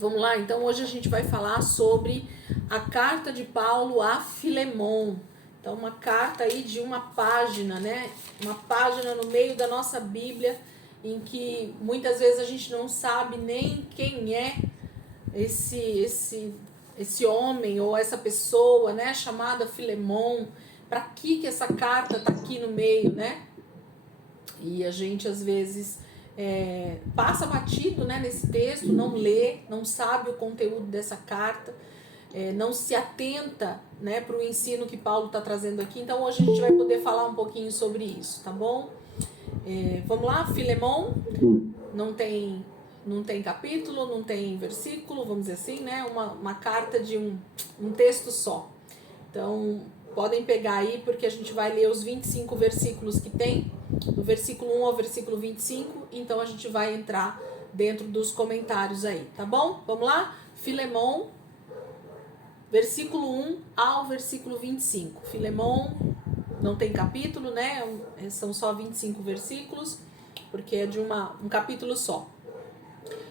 Vamos lá, então hoje a gente vai falar sobre a carta de Paulo a Filemon. Então uma carta aí de uma página, né? Uma página no meio da nossa Bíblia, em que muitas vezes a gente não sabe nem quem é esse homem ou essa pessoa, né? Chamada Filemon. Para que essa carta tá aqui no meio, né? E a gente às vezes passa batido, né, nesse texto, não lê, não sabe o conteúdo dessa carta, não se atenta, né, para o ensino que Paulo está trazendo aqui. Então hoje a gente vai poder falar um pouquinho sobre isso, tá bom? Vamos lá, Filemon não tem capítulo, não tem versículo, vamos dizer assim, né? Uma carta de um texto só. Então podem pegar aí, porque a gente vai ler os 25 versículos que tem, do versículo 1 ao versículo 25, então a gente vai entrar dentro dos comentários aí, tá bom? Vamos lá? Filemon, versículo 1 ao versículo 25. Filemon não tem capítulo, né? São só 25 versículos, porque é de um capítulo só.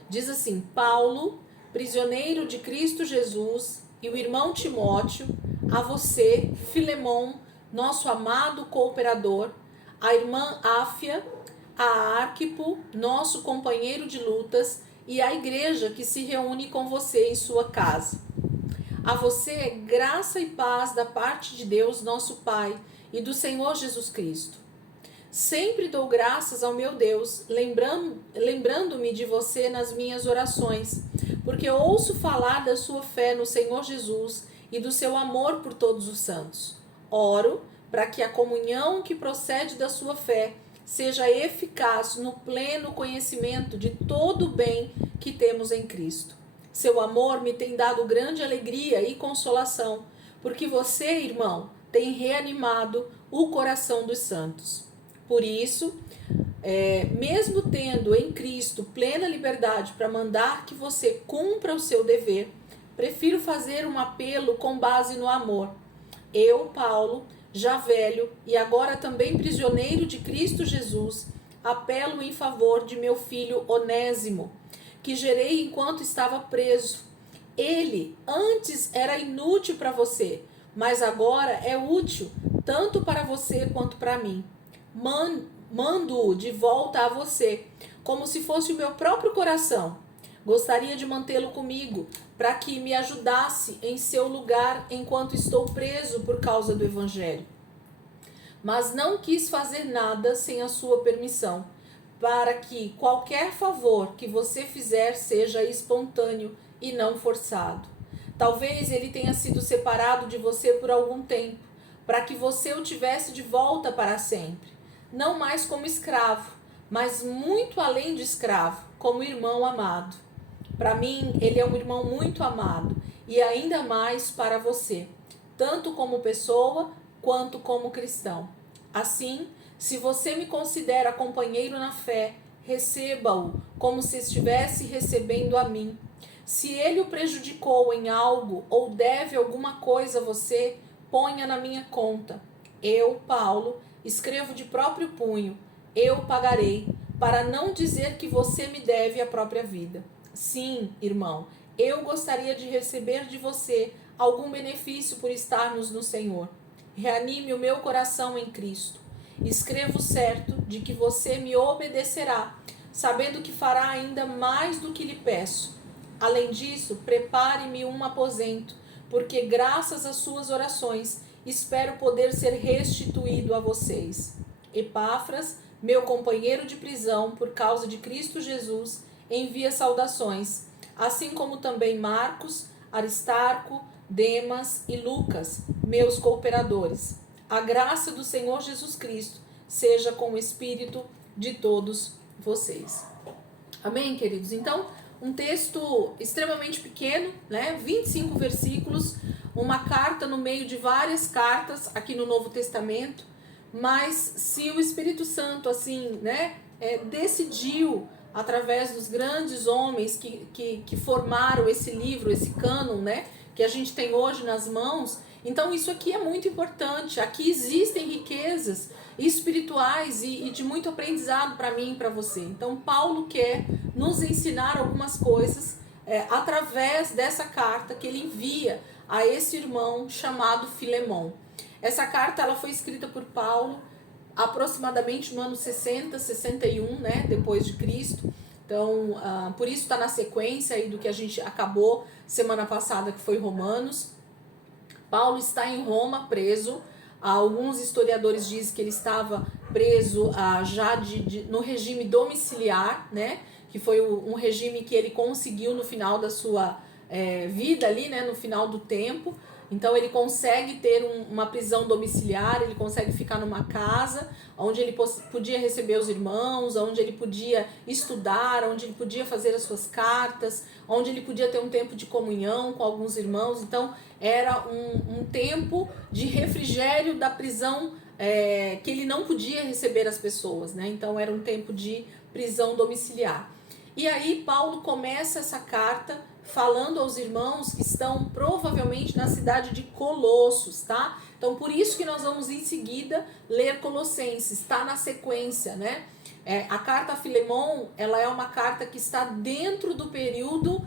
Diz assim: Paulo, prisioneiro de Cristo Jesus, e o irmão Timóteo, a você, Filemon, nosso amado cooperador, a irmã Áfia, a Arquipo, nosso companheiro de lutas, e a igreja que se reúne com você em sua casa. A você, graça e paz da parte de Deus, nosso Pai, e do Senhor Jesus Cristo. Sempre dou graças ao meu Deus, lembrando-me de você nas minhas orações, porque ouço falar da sua fé no Senhor Jesus e do seu amor por todos os santos. Oro para que a comunhão que procede da sua fé seja eficaz no pleno conhecimento de todo o bem que temos em Cristo. Seu amor me tem dado grande alegria e consolação, porque você, irmão, tem reanimado o coração dos santos. Por isso, mesmo tendo em Cristo plena liberdade para mandar que você cumpra o seu dever, prefiro fazer um apelo com base no amor. Eu, Paulo, já velho e agora também prisioneiro de Cristo Jesus, apelo em favor de meu filho Onésimo, que gerei enquanto estava preso. Ele antes era inútil para você, mas agora é útil tanto para você quanto para mim. Mando-o de volta a você, como se fosse o meu próprio coração. Gostaria de mantê-lo comigo, para que me ajudasse em seu lugar enquanto estou preso por causa do Evangelho. Mas não quis fazer nada sem a sua permissão, para que qualquer favor que você fizer seja espontâneo e não forçado. Talvez ele tenha sido separado de você por algum tempo, para que você o tivesse de volta para sempre. Não mais como escravo, mas muito além de escravo, como irmão amado. Para mim, ele é um irmão muito amado, e ainda mais para você, tanto como pessoa quanto como cristão. Assim, se você me considera companheiro na fé, receba-o como se estivesse recebendo a mim. Se ele o prejudicou em algo ou deve alguma coisa a você, ponha na minha conta. Eu, Paulo, escrevo de próprio punho, eu pagarei, para não dizer que você me deve a própria vida. Sim, irmão, eu gostaria de receber de você algum benefício por estarmos no Senhor. Reanime o meu coração em Cristo. Escrevo certo de que você me obedecerá, sabendo que fará ainda mais do que lhe peço. Além disso, prepare-me um aposento, porque graças às suas orações espero poder ser restituído a vocês. Epáfras, meu companheiro de prisão por causa de Cristo Jesus, envia saudações, assim como também Marcos, Aristarco, Demas e Lucas, meus cooperadores. A graça do Senhor Jesus Cristo seja com o espírito de todos vocês. Amém, queridos? Então, um texto extremamente pequeno, né? 25 versículos, uma carta no meio de várias cartas aqui no Novo Testamento, mas se o Espírito Santo, assim, né, decidiu, através dos grandes homens que formaram esse livro, esse cânon, né, que a gente tem hoje nas mãos, então isso aqui é muito importante. Aqui existem riquezas espirituais e de muito aprendizado para mim e para você. Então Paulo quer nos ensinar algumas coisas através dessa carta que ele envia a esse irmão chamado Filemon. Essa carta ela foi escrita por Paulo aproximadamente no ano 60, 61, né, depois de Cristo. Então, por isso está na sequência aí do que a gente acabou semana passada, que foi Romanos. Paulo está em Roma, preso. Alguns historiadores dizem que ele estava preso já no regime domiciliar, né? Que foi um regime que ele conseguiu no final da sua vida ali, né? No final do tempo. Então ele consegue ter uma prisão domiciliar, ele consegue ficar numa casa onde ele podia receber os irmãos, onde ele podia estudar, onde ele podia fazer as suas cartas, onde ele podia ter um tempo de comunhão com alguns irmãos. Então era um tempo de refrigério da prisão que ele não podia receber as pessoas, né? Então era um tempo de prisão domiciliar. E aí Paulo começa essa carta falando aos irmãos que estão provavelmente na cidade de Colossos, tá? Então por isso que nós vamos em seguida ler Colossenses, está na sequência, né? A carta a Filemon, ela é uma carta que está dentro do período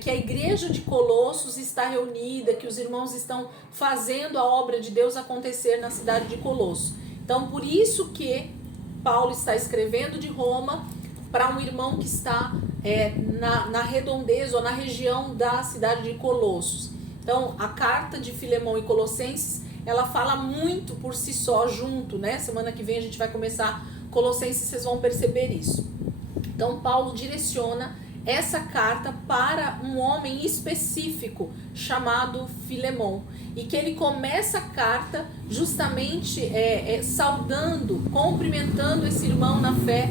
que a igreja de Colossos está reunida, que os irmãos estão fazendo a obra de Deus acontecer na cidade de Colossos. Então por isso que Paulo está escrevendo de Roma para um irmão que está na redondeza ou na região da cidade de Colossos. Então, a carta de Filemon e Colossenses, ela fala muito por si só junto, né? Semana que vem a gente vai começar Colossenses, vocês vão perceber isso. Então, Paulo direciona essa carta para um homem específico chamado Filemon, e que ele começa a carta justamente saudando, cumprimentando esse irmão na fé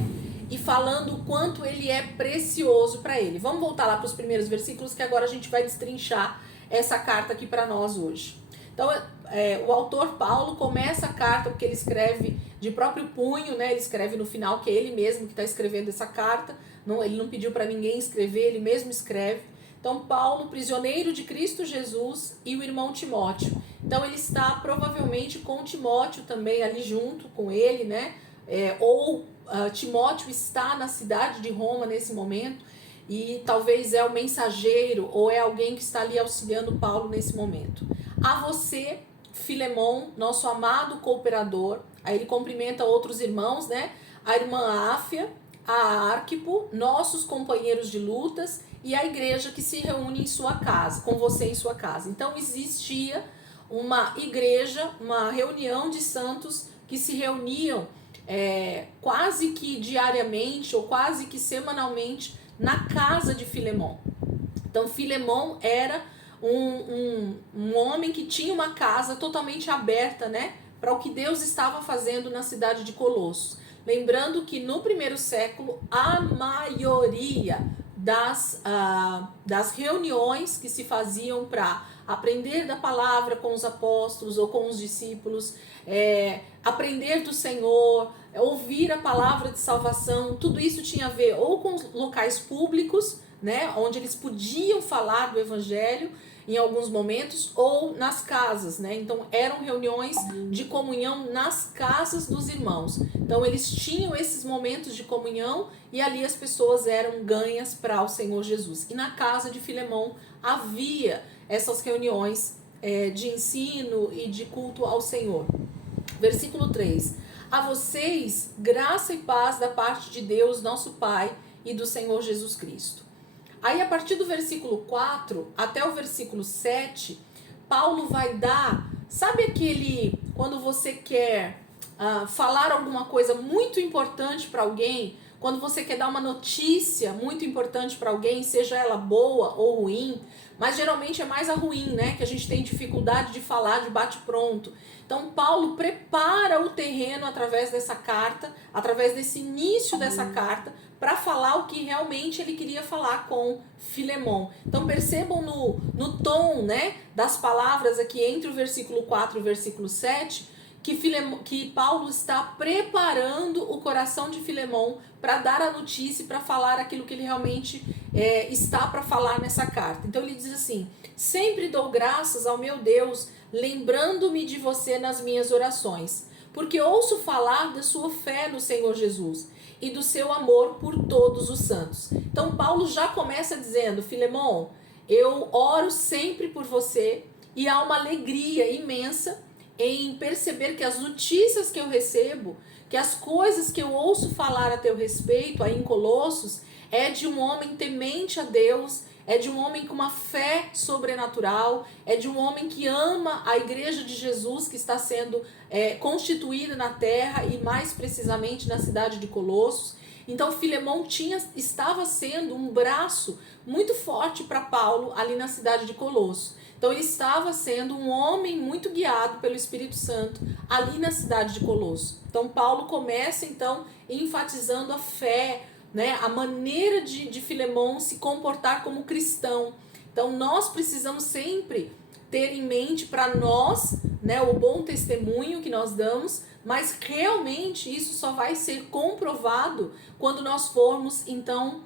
e falando o quanto ele é precioso para ele. Vamos voltar lá para os primeiros versículos, que agora a gente vai destrinchar essa carta aqui para nós hoje. Então, o autor Paulo começa a carta porque ele escreve de próprio punho, né? Ele escreve no final que é ele mesmo que está escrevendo essa carta. Não, ele não pediu para ninguém escrever, ele mesmo escreve. Então, Paulo, prisioneiro de Cristo Jesus, e o irmão Timóteo. Então, ele está provavelmente com Timóteo também ali junto com ele, né? Timóteo está na cidade de Roma nesse momento e talvez é o mensageiro ou é alguém que está ali auxiliando Paulo nesse momento. A você, Filemon, nosso amado cooperador. Aí ele cumprimenta outros irmãos, né? A irmã Áfia, a Arquipo, nossos companheiros de lutas e a igreja que se reúne em sua casa, com você em sua casa. Então existia uma igreja, uma reunião de santos que se reuniam quase que diariamente ou quase que semanalmente na casa de Filemon. Então Filemon era um homem que tinha uma casa totalmente aberta, né, para o que Deus estava fazendo na cidade de Colossos. Lembrando que no primeiro século a maioria das reuniões que se faziam para aprender da palavra com os apóstolos ou com os discípulos, aprender do Senhor, ouvir a palavra de salvação, tudo isso tinha a ver ou com locais públicos, né, onde eles podiam falar do evangelho em alguns momentos, ou nas casas, né? Então eram reuniões de comunhão nas casas dos irmãos. Então eles tinham esses momentos de comunhão e ali as pessoas eram ganhas para o Senhor Jesus. E na casa de Filemon havia essas reuniões de ensino e de culto ao Senhor. Versículo 3. A vocês, graça e paz da parte de Deus, nosso Pai, e do Senhor Jesus Cristo. Aí, a partir do versículo 4 até o versículo 7, Paulo vai dar, sabe quando você quer falar alguma coisa muito importante para alguém, quando você quer dar uma notícia muito importante para alguém, seja ela boa ou ruim, mas geralmente é mais a ruim, né, que a gente tem dificuldade de falar de bate-pronto. Então Paulo prepara o terreno através dessa carta, através desse início dessa carta, para falar o que realmente ele queria falar com Filemon. Então percebam no tom, né, das palavras aqui entre o versículo 4 e o versículo 7, que Paulo está preparando o coração de Filemon para dar a notícia, para falar aquilo que ele realmente está para falar nessa carta. Então ele diz assim: sempre dou graças ao meu Deus, lembrando-me de você nas minhas orações, porque ouço falar da sua fé no Senhor Jesus e do seu amor por todos os santos. Então Paulo já começa dizendo: Filemon, eu oro sempre por você e há uma alegria imensa em perceber que as notícias que eu recebo, que as coisas que eu ouço falar a teu respeito aí em Colossos, é de um homem temente a Deus, é de um homem com uma fé sobrenatural, é de um homem que ama a igreja de Jesus que está sendo constituída na terra e mais precisamente na cidade de Colossos. Então Filemon estava sendo um braço muito forte para Paulo ali na cidade de Colossos. Então ele estava sendo um homem muito guiado pelo Espírito Santo ali na cidade de Colossos. Então Paulo começa então enfatizando a fé, né, a maneira de Filemon se comportar como cristão. Então nós precisamos sempre ter em mente para nós, né, o bom testemunho que nós damos, mas realmente isso só vai ser comprovado quando nós formos então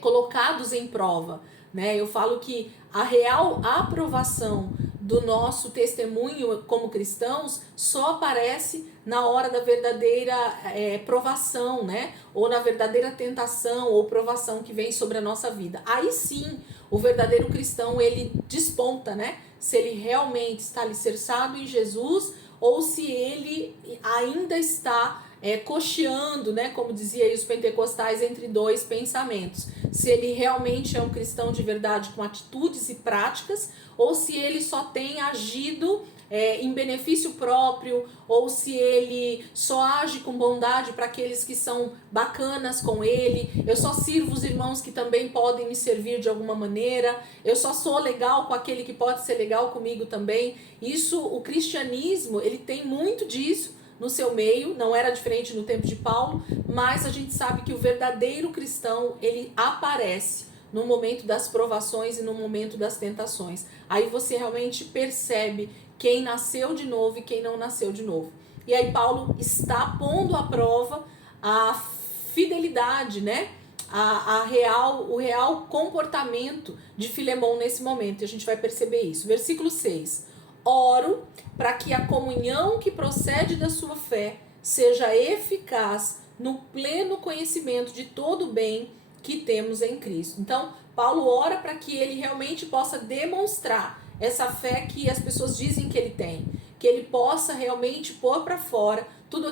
colocados em prova, né? Eu falo que a real aprovação do nosso testemunho como cristãos só aparece na hora da verdadeira provação, né? Ou na verdadeira tentação ou provação que vem sobre a nossa vida. Aí sim, o verdadeiro cristão, ele desponta, né? Se ele realmente está alicerçado em Jesus ou se ele ainda está cocheando, né? Como dizia aí os pentecostais, entre dois pensamentos. Se ele realmente é um cristão de verdade com atitudes e práticas, ou se ele só tem agido em benefício próprio, ou se ele só age com bondade para aqueles que são bacanas com ele. Eu só sirvo os irmãos que também podem me servir de alguma maneira. Eu só sou legal com aquele que pode ser legal comigo também. Isso, o cristianismo, ele tem muito disso no seu meio, não era diferente no tempo de Paulo, mas a gente sabe que o verdadeiro cristão, ele aparece no momento das provações e no momento das tentações. Aí você realmente percebe quem nasceu de novo e quem não nasceu de novo. E aí Paulo está pondo à prova a fidelidade, né? O real comportamento de Filemon nesse momento. E a gente vai perceber isso. Versículo 6. Oro para que a comunhão que procede da sua fé seja eficaz no pleno conhecimento de todo o bem que temos em Cristo. Então, Paulo ora para que ele realmente possa demonstrar essa fé que as pessoas dizem que ele tem, que ele possa realmente pôr para fora tudo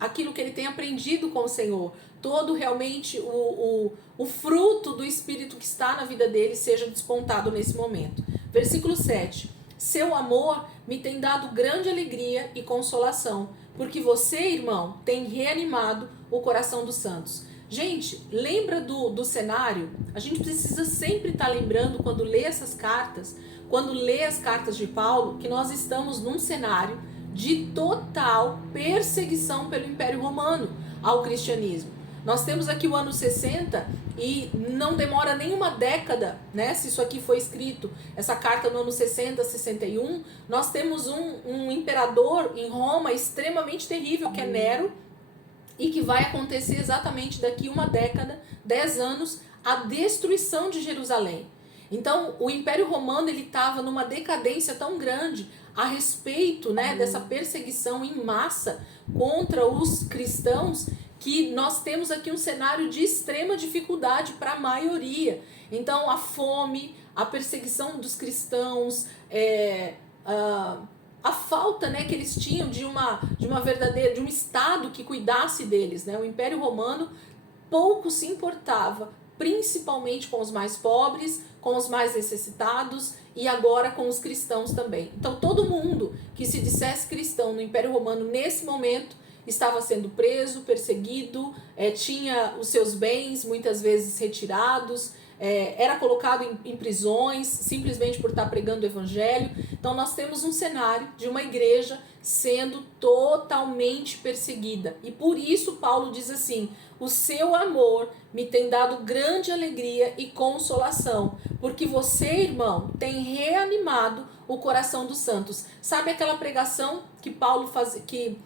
aquilo que ele tem aprendido com o Senhor, todo realmente o fruto do Espírito que está na vida dele seja despontado nesse momento. Versículo 7. Seu amor me tem dado grande alegria e consolação, porque você, irmão, tem reanimado o coração dos santos. Gente, lembra do cenário? A gente precisa sempre estar lembrando quando lê essas cartas, quando lê as cartas de Paulo, que nós estamos num cenário de total perseguição pelo Império Romano ao cristianismo. Nós temos aqui o ano 60 e não demora nem uma década, né? Se isso aqui foi escrito, essa carta no ano 60, 61, nós temos um imperador em Roma extremamente terrível, que é Nero, e que vai acontecer exatamente daqui uma década, 10 anos, a destruição de Jerusalém. Então, o Império Romano ele estava numa decadência tão grande a respeito, né, dessa perseguição em massa contra os cristãos, que nós temos aqui um cenário de extrema dificuldade para a maioria. Então, a fome, a perseguição dos cristãos, a falta, né, que eles tinham de um Estado que cuidasse deles, né? O Império Romano pouco se importava, principalmente com os mais pobres, com os mais necessitados e agora com os cristãos também. Então todo mundo que se dissesse cristão no Império Romano nesse momento estava sendo preso, perseguido, tinha os seus bens muitas vezes retirados, era colocado em prisões simplesmente por estar pregando o evangelho. Então nós temos um cenário de uma igreja sendo totalmente perseguida. E por isso Paulo diz assim: o seu amor me tem dado grande alegria e consolação, porque você, irmão, tem reanimado o coração dos santos. Sabe aquela pregação que Paulo que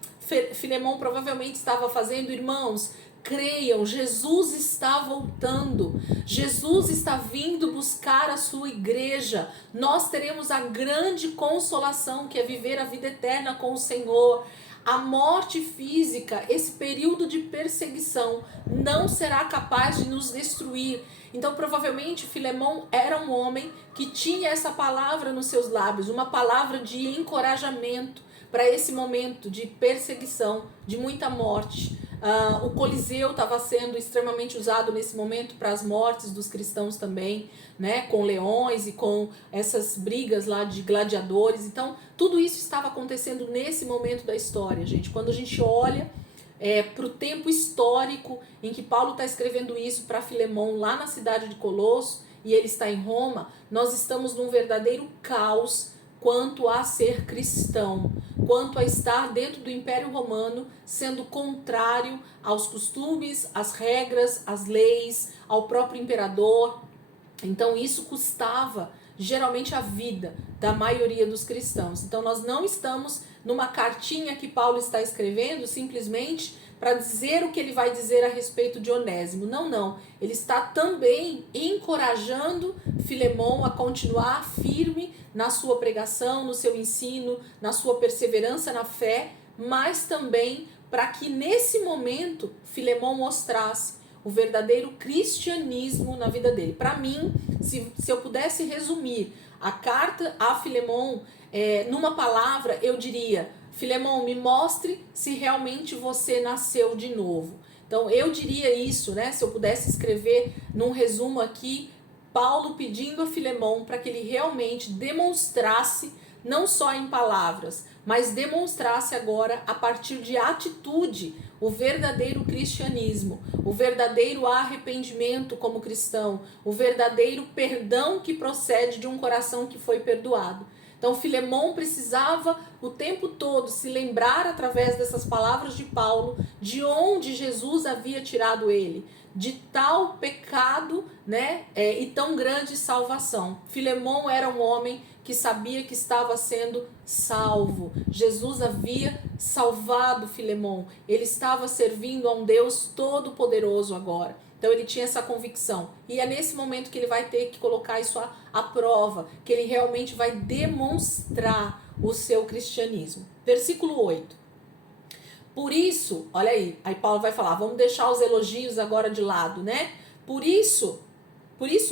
Filemon provavelmente estava fazendo? Irmãos, creiam, Jesus está voltando, Jesus está vindo buscar a sua igreja, nós teremos a grande consolação que é viver a vida eterna com o Senhor. a morte física, esse período de perseguição, não será capaz de nos destruir. Então, provavelmente, Filemão era um homem que tinha essa palavra nos seus lábios, uma palavra de encorajamento para esse momento de perseguição, de muita morte. O Coliseu estava sendo extremamente usado nesse momento para as mortes dos cristãos também, né, com leões e com essas brigas lá de gladiadores. Então, tudo isso estava acontecendo nesse momento da história, gente. Quando a gente olha para o tempo histórico em que Paulo está escrevendo isso para Filemão lá na cidade de Colosso, e ele está em Roma, nós estamos num verdadeiro caos quanto a ser cristão, quanto a estar dentro do Império Romano, sendo contrário aos costumes, às regras, às leis, ao próprio imperador. Então isso custava geralmente a vida da maioria dos cristãos. Então nós não estamos numa cartinha que Paulo está escrevendo simplesmente para dizer o que ele vai dizer a respeito de Onésimo. Não, não. Ele está também encorajando Filemão a continuar firme na sua pregação, no seu ensino, na sua perseverança na fé, mas também para que nesse momento Filemão mostrasse o verdadeiro cristianismo na vida dele. Para mim, se eu pudesse resumir a carta a Filemão numa palavra, eu diria: Filemão, me mostre se realmente você nasceu de novo. Então eu diria isso, né? Se eu pudesse escrever num resumo aqui, Paulo pedindo a Filemão para que ele realmente demonstrasse, não só em palavras, mas demonstrasse agora a partir de atitude o verdadeiro cristianismo, o verdadeiro arrependimento como cristão, o verdadeiro perdão que procede de um coração que foi perdoado. Então Filemão precisava o tempo todo se lembrar através dessas palavras de Paulo de onde Jesus havia tirado ele, de tal pecado, né, e tão grande salvação. Filemão era um homem que sabia que estava sendo salvo. Jesus havia salvado Filemão. Ele estava servindo a um Deus todo-poderoso agora. Então ele tinha essa convicção. E é nesse momento que ele vai ter que colocar isso à prova, que ele realmente vai demonstrar o seu cristianismo. Versículo 8. Por isso, olha aí Paulo vai falar, vamos deixar os elogios agora de lado, né? Por isso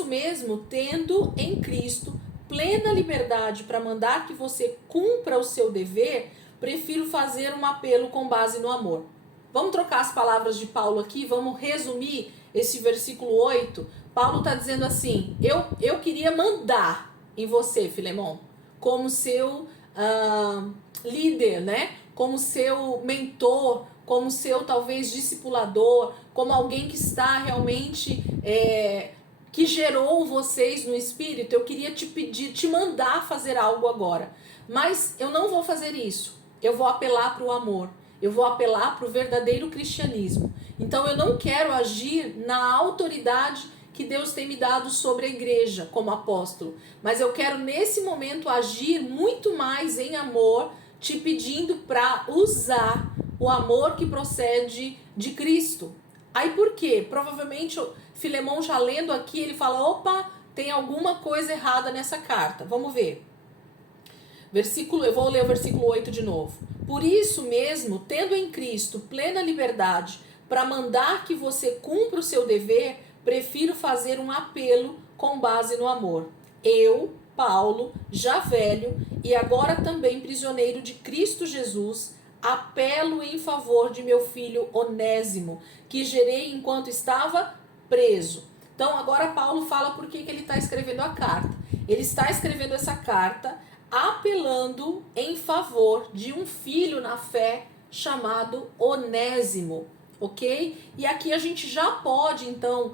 mesmo, tendo em Cristo plena liberdade para mandar que você cumpra o seu dever, prefiro fazer um apelo com base no amor. Vamos trocar as palavras de Paulo aqui, vamos resumir esse versículo 8. Paulo está dizendo assim: eu queria mandar em você, Filemão, como seu líder, né? Como seu mentor, como seu talvez discipulador, como alguém que está realmente que gerou vocês no Espírito. Eu queria te pedir, te mandar fazer algo agora, mas eu não vou fazer isso. Eu vou apelar para o amor, eu vou apelar para o verdadeiro cristianismo. Então eu não quero agir na autoridade que Deus tem me dado sobre a igreja como apóstolo, mas eu quero nesse momento agir muito mais em amor, te pedindo para usar o amor que procede de Cristo. Aí por quê? Provavelmente Filemão já lendo aqui, ele fala, opa, tem alguma coisa errada nessa carta. Vamos ver. Eu vou ler o versículo 8 de novo. Por isso mesmo, tendo em Cristo plena liberdade para mandar que você cumpra o seu dever, prefiro fazer um apelo com base no amor. Eu, Paulo, já velho e agora também prisioneiro de Cristo Jesus, apelo em favor de meu filho Onésimo, que gerei enquanto estava preso. Então agora Paulo fala por que ele está escrevendo a carta. Ele está escrevendo essa carta apelando em favor de um filho na fé chamado Onésimo, ok? E aqui a gente já pode então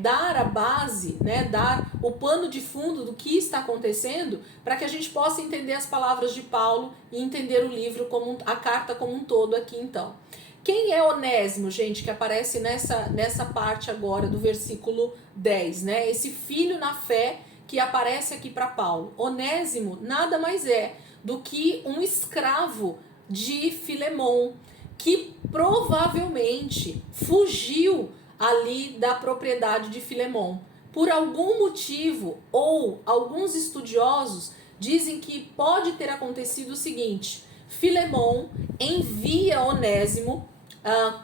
dar a base, né, dar o pano de fundo do que está acontecendo, para que a gente possa entender as palavras de Paulo e entender o livro, a carta como um todo aqui então. Quem é Onésimo, gente, que aparece nessa parte agora do versículo 10, né? Esse filho na fé que aparece aqui para Paulo. Onésimo nada mais é do que um escravo de Filemão, que provavelmente fugiu ali da propriedade de Filemão. Por algum motivo, ou alguns estudiosos dizem que pode ter acontecido o seguinte: Filemon envia Onésimo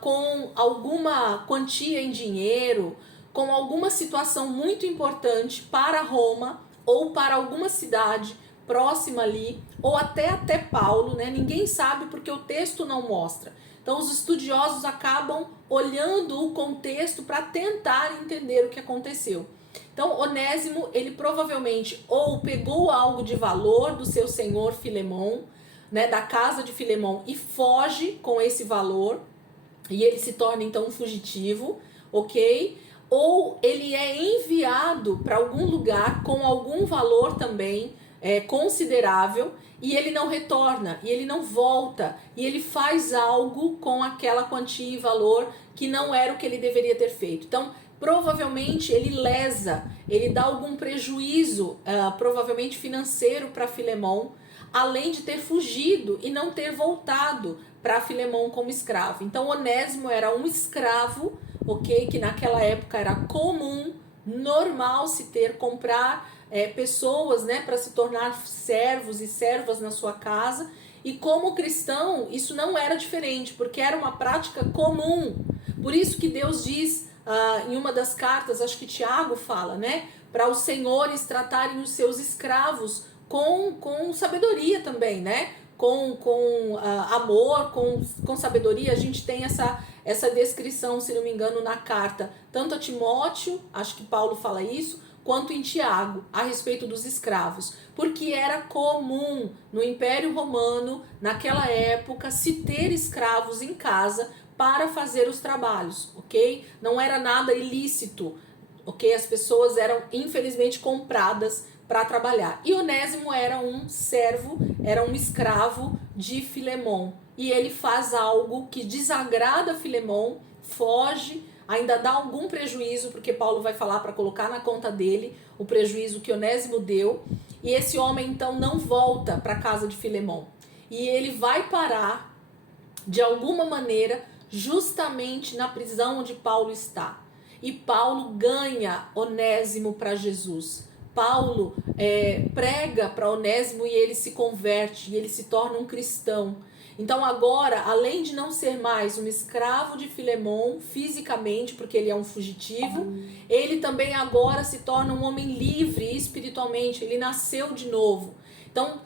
com alguma quantia em dinheiro, com alguma situação muito importante para Roma ou para alguma cidade próxima ali, ou até Paulo, né? Ninguém sabe porque o texto não mostra. Então os estudiosos acabam olhando o contexto para tentar entender o que aconteceu. Então Onésimo, ele provavelmente ou pegou algo de valor do seu senhor Filemon, né, da casa de Filemon, e foge com esse valor, e ele se torna então um fugitivo, ok? Ou ele é enviado para algum lugar com algum valor também considerável, e ele não retorna, e ele não volta, e ele faz algo com aquela quantia e valor que não era o que ele deveria ter feito. Então, provavelmente ele lesa, ele dá algum prejuízo, provavelmente financeiro para Filemon, além de ter fugido e não ter voltado para Filemon como escravo. Então Onésimo era um escravo, ok? Que naquela época era comum, normal se ter, comprar pessoas, né, para se tornar servos e servas na sua casa. E como cristão, isso não era diferente, porque era uma prática comum. Por isso que Deus diz em uma das cartas, acho que Tiago fala, né, para os senhores tratarem os seus escravos com sabedoria também, né? Com amor, com sabedoria. A gente tem essa descrição, se não me engano, na carta, tanto a Timóteo, acho que Paulo fala isso, quanto em Tiago, a respeito dos escravos. Porque era comum no Império Romano, naquela época, se ter escravos em casa para fazer os trabalhos, ok? Não era nada ilícito, ok? As pessoas eram, infelizmente, compradas para trabalhar. E Onésimo era um servo, era um escravo de Filemon. E ele faz algo que desagrada Filemon, foge, ainda dá algum prejuízo, porque Paulo vai falar para colocar na conta dele o prejuízo que Onésimo deu. E esse homem então não volta para a casa de Filemon. E ele vai parar, de alguma maneira, justamente na prisão onde Paulo está. E Paulo ganha Onésimo para Jesus. Paulo prega para Onésimo e ele se converte, e ele se torna um cristão. Então agora, além de não ser mais um escravo de Filemon fisicamente, porque ele é um fugitivo, ele também agora se torna um homem livre espiritualmente, ele nasceu de novo. Então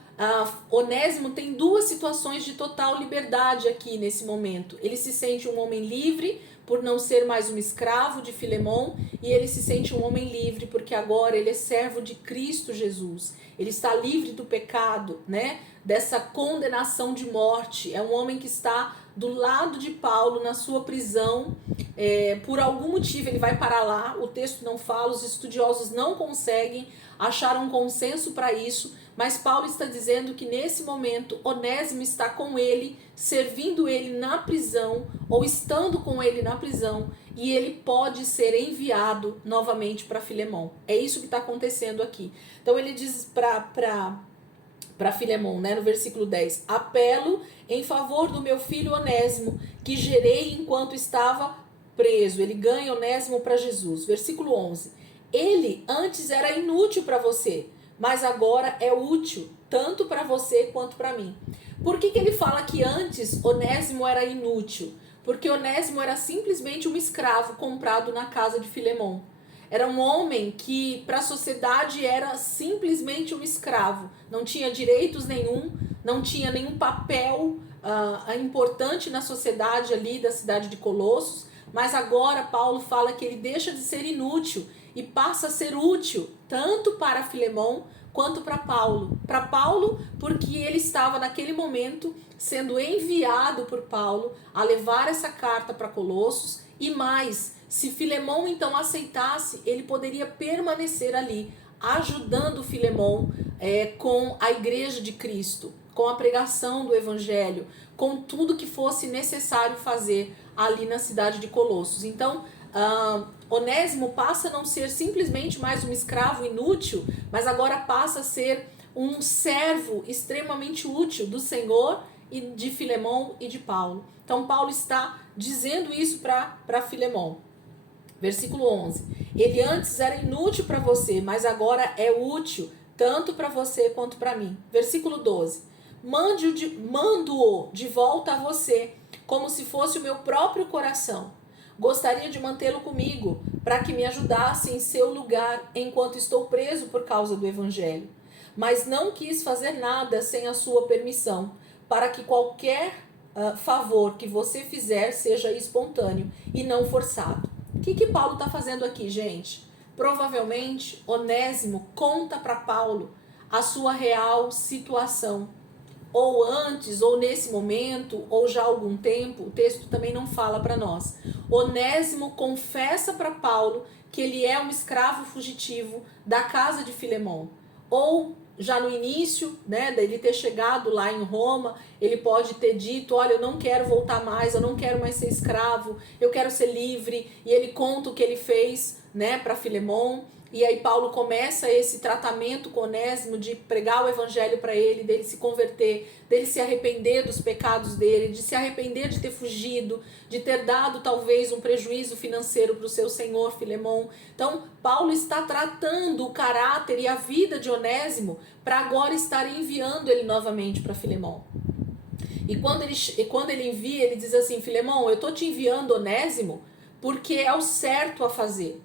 Onésimo tem duas situações de total liberdade aqui nesse momento. Ele se sente um homem livre por não ser mais um escravo de Filemon, e ele se sente um homem livre porque agora ele é servo de Cristo Jesus. Ele está livre do pecado, né? Dessa condenação de morte. É um homem que está do lado de Paulo na sua prisão. Por algum motivo ele vai parar lá, o texto não fala, os estudiosos não conseguem achar um consenso para isso, mas Paulo está dizendo que nesse momento Onésimo está com ele, servindo ele na prisão, ou estando com ele na prisão, e ele pode ser enviado novamente para Filemon. É isso que está acontecendo aqui. Então ele diz para Filemon, né, no versículo 10, apelo em favor do meu filho Onésimo, que gerei enquanto estava preso. Ele ganha Onésimo para Jesus. Versículo 11, ele antes era inútil para você, mas agora é útil, tanto para você quanto para mim. Por que ele fala que antes Onésimo era inútil? Porque Onésimo era simplesmente um escravo comprado na casa de Filemon. Era um homem que para a sociedade era simplesmente um escravo. Não tinha direitos nenhum, não tinha nenhum papel importante na sociedade ali da cidade de Colossos. Mas agora Paulo fala que ele deixa de ser inútil e passa a ser útil, tanto para Filemon quanto para Paulo. Para Paulo, porque ele estava naquele momento sendo enviado por Paulo a levar essa carta para Colossos, e mais, se Filemon então aceitasse, ele poderia permanecer ali, ajudando Filemon com a igreja de Cristo, com a pregação do evangelho, com tudo que fosse necessário fazer ali na cidade de Colossos. Então, Onésimo passa a não ser simplesmente mais um escravo inútil, mas agora passa a ser um servo extremamente útil do Senhor e de Filemon e de Paulo. Então Paulo está dizendo isso para Filemon. Versículo 11. Ele antes era inútil para você, mas agora é útil, tanto para você quanto para mim. Versículo 12. mando-o de volta a você, como se fosse o meu próprio coração. Gostaria de mantê-lo comigo, para que me ajudasse em seu lugar, enquanto estou preso por causa do Evangelho. Mas não quis fazer nada sem a sua permissão, para que qualquer favor que você fizer seja espontâneo e não forçado. O que Paulo está fazendo aqui, gente? Provavelmente, Onésimo conta para Paulo a sua real situação. Ou antes, ou nesse momento, ou já há algum tempo, o texto também não fala para nós. Onésimo confessa para Paulo que ele é um escravo fugitivo da casa de Filemon. Ou já no início, né, dele ter chegado lá em Roma, ele pode ter dito, olha, eu não quero voltar mais, eu não quero mais ser escravo, eu quero ser livre. E ele conta o que ele fez, né, para Filemon. E aí Paulo começa esse tratamento com Onésimo de pregar o evangelho para ele, dele se converter, dele se arrepender dos pecados dele, de se arrepender de ter fugido, de ter dado talvez um prejuízo financeiro para o seu senhor Filemon. Então Paulo está tratando o caráter e a vida de Onésimo para agora estar enviando ele novamente para Filemon. E quando ele envia, ele diz assim, Filemon, eu estou te enviando Onésimo porque é o certo a fazer.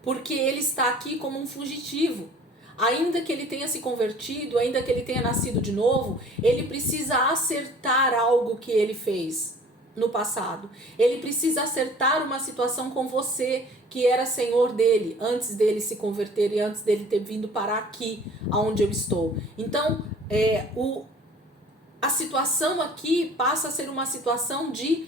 Porque ele está aqui como um fugitivo. Ainda que ele tenha se convertido, ainda que ele tenha nascido de novo, ele precisa acertar algo que ele fez no passado. Ele precisa acertar uma situação com você, que era senhor dele, antes dele se converter e antes dele ter vindo parar aqui, aonde eu estou. Então, a situação aqui passa a ser uma situação de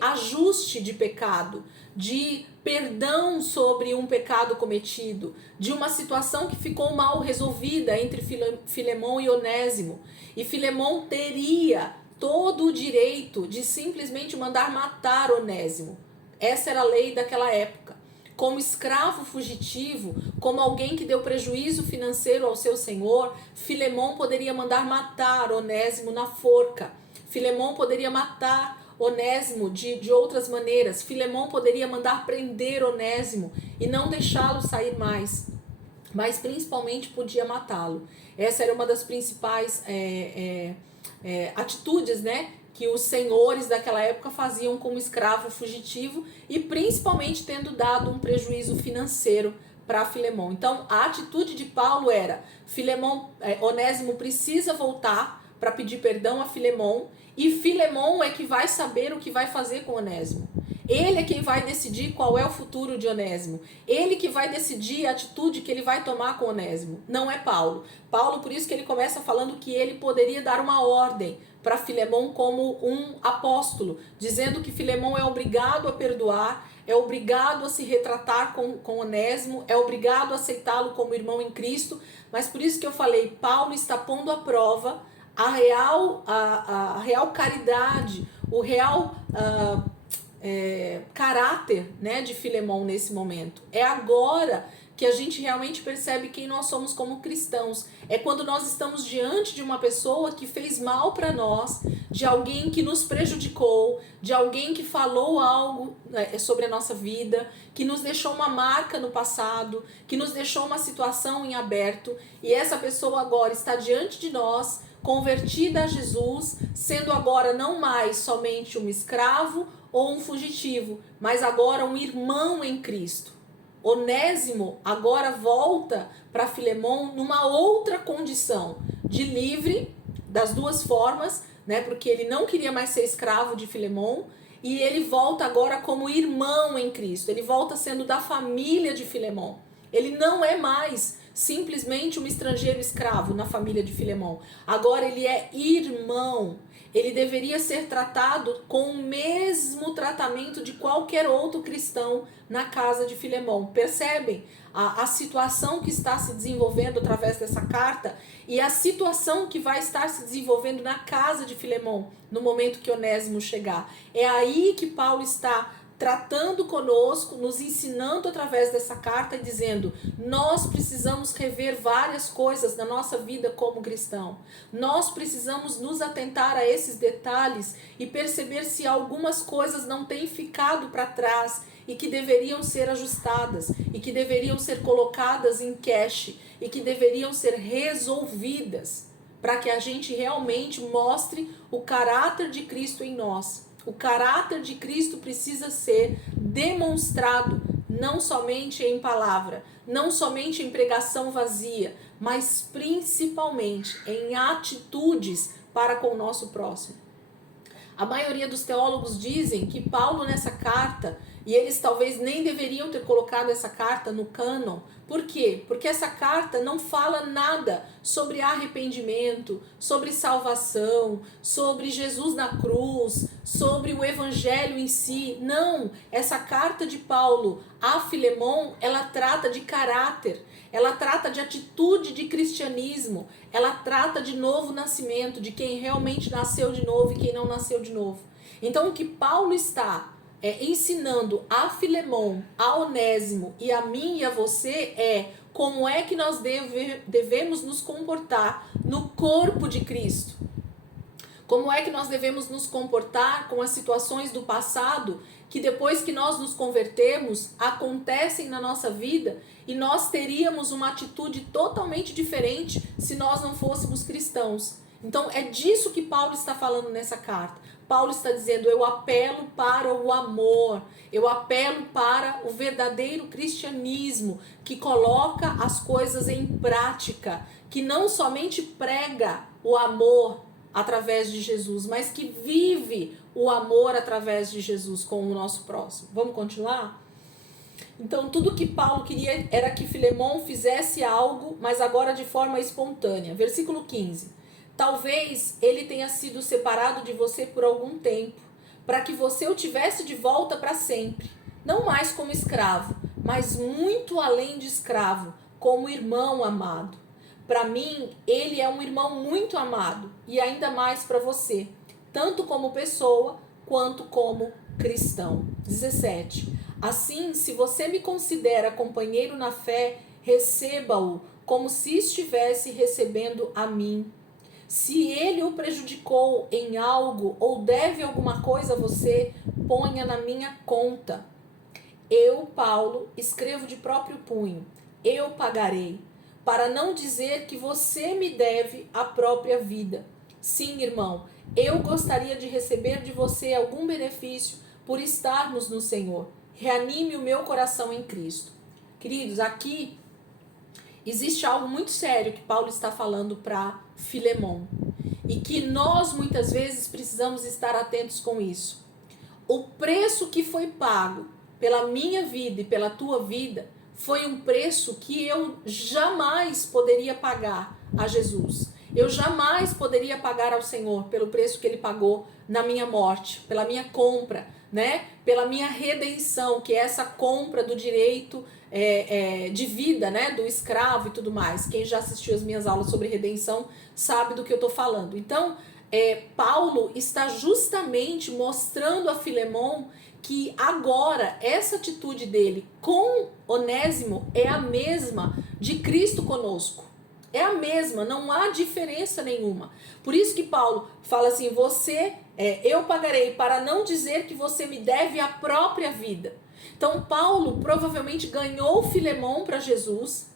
ajuste de pecado, de perdão sobre um pecado cometido, de uma situação que ficou mal resolvida entre Filemon e Onésimo. E Filemon teria todo o direito de simplesmente mandar matar Onésimo. Essa era a lei daquela época. Como escravo fugitivo, como alguém que deu prejuízo financeiro ao seu senhor, Filemon poderia mandar matar Onésimo na forca. Filemon poderia matar Onésimo de outras maneiras. Filemon poderia mandar prender Onésimo e não deixá-lo sair mais, mas principalmente podia matá-lo. Essa era uma das principais atitudes, né, que os senhores daquela época faziam com o escravo fugitivo e principalmente tendo dado um prejuízo financeiro para Filemon. Então a atitude de Paulo era, Onésimo precisa voltar para pedir perdão a Filemon, e Filemon é que vai saber o que vai fazer com Onésimo. Ele é quem vai decidir qual é o futuro de Onésimo. Ele que vai decidir a atitude que ele vai tomar com Onésimo. Não é Paulo. Paulo, por isso que ele começa falando que ele poderia dar uma ordem para Filemon como um apóstolo, dizendo que Filemon é obrigado a perdoar, é obrigado a se retratar com Onésimo, é obrigado a aceitá-lo como irmão em Cristo. Mas por isso que eu falei, Paulo está pondo à prova a real caridade, o real caráter, né, de Filemon nesse momento. É agora que a gente realmente percebe quem nós somos como cristãos. É quando nós estamos diante de uma pessoa que fez mal para nós, de alguém que nos prejudicou, de alguém que falou algo sobre a nossa vida, que nos deixou uma marca no passado, que nos deixou uma situação em aberto, e essa pessoa agora está diante de nós, convertida a Jesus, sendo agora não mais somente um escravo ou um fugitivo, mas agora um irmão em Cristo. Onésimo agora volta para Filemon numa outra condição, de livre, das duas formas, né, porque ele não queria mais ser escravo de Filemon, e ele volta agora como irmão em Cristo, ele volta sendo da família de Filemon. Ele não é mais simplesmente um estrangeiro escravo na família de Filemon. Agora ele é irmão. Ele deveria ser tratado com o mesmo tratamento de qualquer outro cristão na casa de Filemon. Percebem a situação que está se desenvolvendo através dessa carta e a situação que vai estar se desenvolvendo na casa de Filemon no momento que Onésimo chegar. É aí que Paulo está tratando conosco, nos ensinando através dessa carta e dizendo, nós precisamos rever várias coisas na nossa vida como cristão. Nós precisamos nos atentar a esses detalhes e perceber se algumas coisas não têm ficado para trás e que deveriam ser ajustadas e que deveriam ser colocadas em cache e que deveriam ser resolvidas. para que a gente realmente mostre o caráter de Cristo em nós. O caráter de Cristo precisa ser demonstrado não somente em palavra, não somente em pregação vazia, mas principalmente em atitudes para com o nosso próximo. A maioria dos teólogos dizem que Paulo nessa carta, e eles talvez nem deveriam ter colocado essa carta no cânon. Por quê? Porque essa carta não fala nada sobre arrependimento, sobre salvação, sobre Jesus na cruz, sobre o evangelho em si. Não, essa carta de Paulo a Filemon, ela trata de caráter, ela trata de atitude de cristianismo, ela trata de novo nascimento, de quem realmente nasceu de novo e quem não nasceu de novo. Então o que Paulo está ensinando a Filemon, a Onésimo e a mim e a você como é que nós devemos nos comportar no corpo de Cristo. Como é que nós devemos nos comportar com as situações do passado que depois que nós nos convertemos acontecem na nossa vida e nós teríamos uma atitude totalmente diferente se nós não fôssemos cristãos. Então é disso que Paulo está falando nessa carta. Paulo está dizendo, eu apelo para o amor, eu apelo para o verdadeiro cristianismo, que coloca as coisas em prática, que não somente prega o amor através de Jesus, mas que vive o amor através de Jesus com o nosso próximo. Vamos continuar? Então, tudo que Paulo queria era que Filemon fizesse algo, mas agora de forma espontânea. Versículo 15. Talvez ele tenha sido separado de você por algum tempo, para que você o tivesse de volta para sempre, não mais como escravo, mas muito além de escravo, como irmão amado. Para mim, ele é um irmão muito amado, e ainda mais para você, tanto como pessoa, quanto como cristão. 17. Assim, se você me considera companheiro na fé, receba-o como se estivesse recebendo a mim. Se ele o prejudicou em algo ou deve alguma coisa a você, ponha na minha conta. Eu, Paulo, escrevo de próprio punho. Eu pagarei, para não dizer que você me deve a própria vida. Sim, irmão, eu gostaria de receber de você algum benefício por estarmos no Senhor. Reanime o meu coração em Cristo. Queridos, aqui existe algo muito sério que Paulo está falando para Filemon e que nós muitas vezes precisamos estar atentos com isso. O preço que foi pago pela minha vida e pela tua vida foi um preço que eu jamais poderia pagar a Jesus. Eu jamais poderia pagar ao Senhor pelo preço que Ele pagou na minha morte, pela minha compra, né? Pela minha redenção, que é essa compra do direito de vida, né? Do escravo e tudo mais. Quem já assistiu as minhas aulas sobre redenção sabe do que eu estou falando. Então, Paulo está justamente mostrando a Filemon que agora essa atitude dele com Onésimo é a mesma de Cristo conosco. É a mesma, não há diferença nenhuma. Por isso que Paulo fala assim, eu pagarei, para não dizer que você me deve a própria vida. Então Paulo provavelmente ganhou Filemon para Jesus,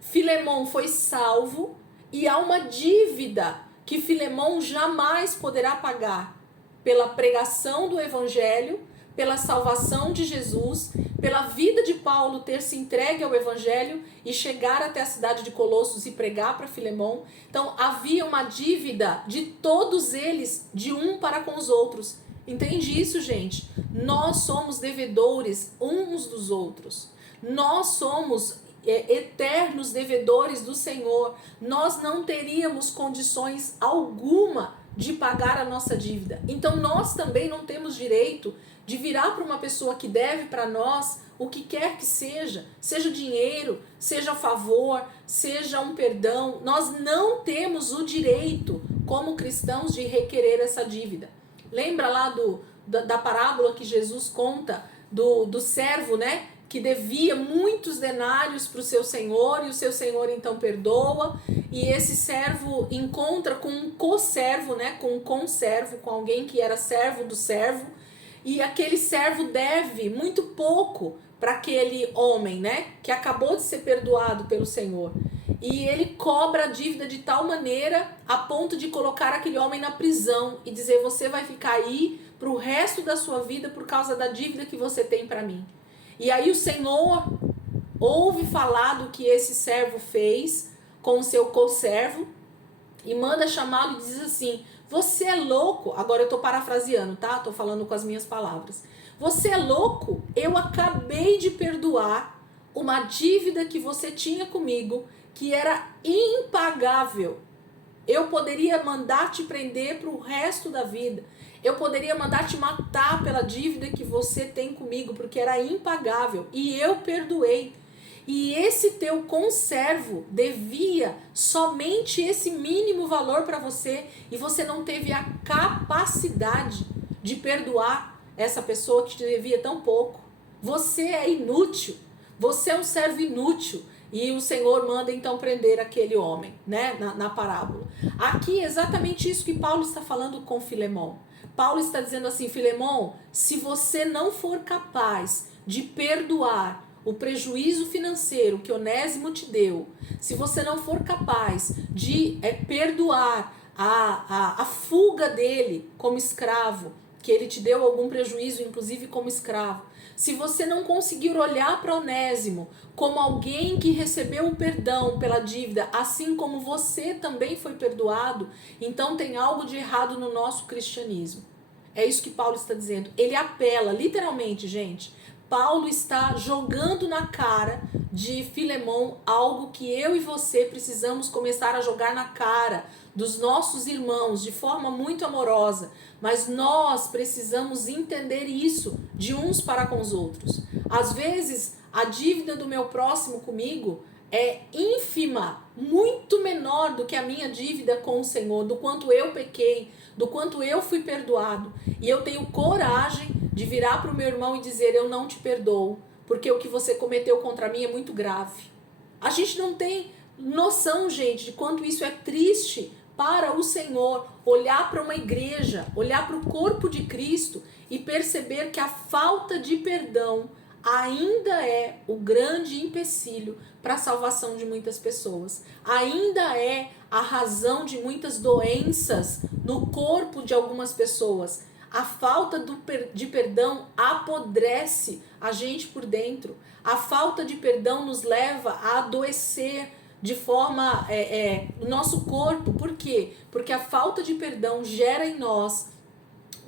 Filemon foi salvo e há uma dívida que Filemon jamais poderá pagar pela pregação do evangelho, pela salvação de Jesus, pela vida de Paulo ter se entregue ao evangelho e chegar até a cidade de Colossos e pregar para Filemon. Então havia uma dívida de todos eles, de um para com os outros. Entende isso, gente? Nós somos devedores uns dos outros. Nós somos eternos devedores do Senhor. Nós não teríamos condições alguma de pagar a nossa dívida. Então nós também não temos direito de virar para uma pessoa que deve para nós o que quer que seja dinheiro, seja favor, seja um perdão. Nós não temos o direito, como cristãos, de requerer essa dívida. Lembra lá da parábola que Jesus conta do servo, né? Que devia muitos denários para o seu senhor, e o seu senhor então perdoa, e esse servo encontra com um co-servo, né? Com um conservo, com alguém que era servo do servo, e aquele servo deve muito pouco para aquele homem, né? Que acabou de ser perdoado pelo Senhor. e ele cobra a dívida de tal maneira a ponto de colocar aquele homem na prisão e dizer: você vai ficar aí pro resto da sua vida por causa da dívida que você tem para mim. E aí o Senhor ouve falar do que esse servo fez com o seu conservo e manda chamá-lo e diz assim: você é louco? Agora eu tô parafraseando, tá? Tô falando com as minhas palavras. Você é louco? Eu acabei de perdoar uma dívida que você tinha comigo, que era impagável. Eu poderia mandar te prender pro resto da vida. Eu poderia mandar te matar pela dívida que você tem comigo, porque era impagável. E eu perdoei. E esse teu conservo devia somente esse mínimo valor para você, e você não teve a capacidade de perdoar essa pessoa que te devia tão pouco. Você é inútil. Você é um servo inútil. E o Senhor manda então prender aquele homem, né, na parábola. Aqui é exatamente isso que Paulo está falando com Filemão. Paulo está dizendo assim: Filemão, se você não for capaz de perdoar o prejuízo financeiro que Onésimo te deu, se você não for capaz de perdoar a fuga dele como escravo, que ele te deu algum prejuízo, inclusive como escravo, se você não conseguir olhar para Onésimo como alguém que recebeu o perdão pela dívida, assim como você também foi perdoado, então tem algo de errado no nosso cristianismo. É isso que Paulo está dizendo. Ele apela, literalmente, gente. Paulo está jogando na cara de Filemão algo que eu e você precisamos começar a jogar na cara dos nossos irmãos de forma muito amorosa, mas nós precisamos entender isso de uns para com os outros. Às vezes, a dívida do meu próximo comigo é ínfima, muito menor do que a minha dívida com o Senhor, do quanto eu pequei, do quanto eu fui perdoado. E eu tenho coragem de virar para o meu irmão e dizer: eu não te perdoo, porque o que você cometeu contra mim é muito grave. A gente não tem noção, gente, de quanto isso é triste para o Senhor, olhar para uma igreja, olhar para o corpo de Cristo e perceber que a falta de perdão ainda é o grande empecilho para a salvação de muitas pessoas. Ainda é a razão de muitas doenças no corpo de algumas pessoas. A falta de perdão apodrece a gente por dentro. A falta de perdão nos leva a adoecer de forma o nosso corpo. Por quê? Porque a falta de perdão gera em nós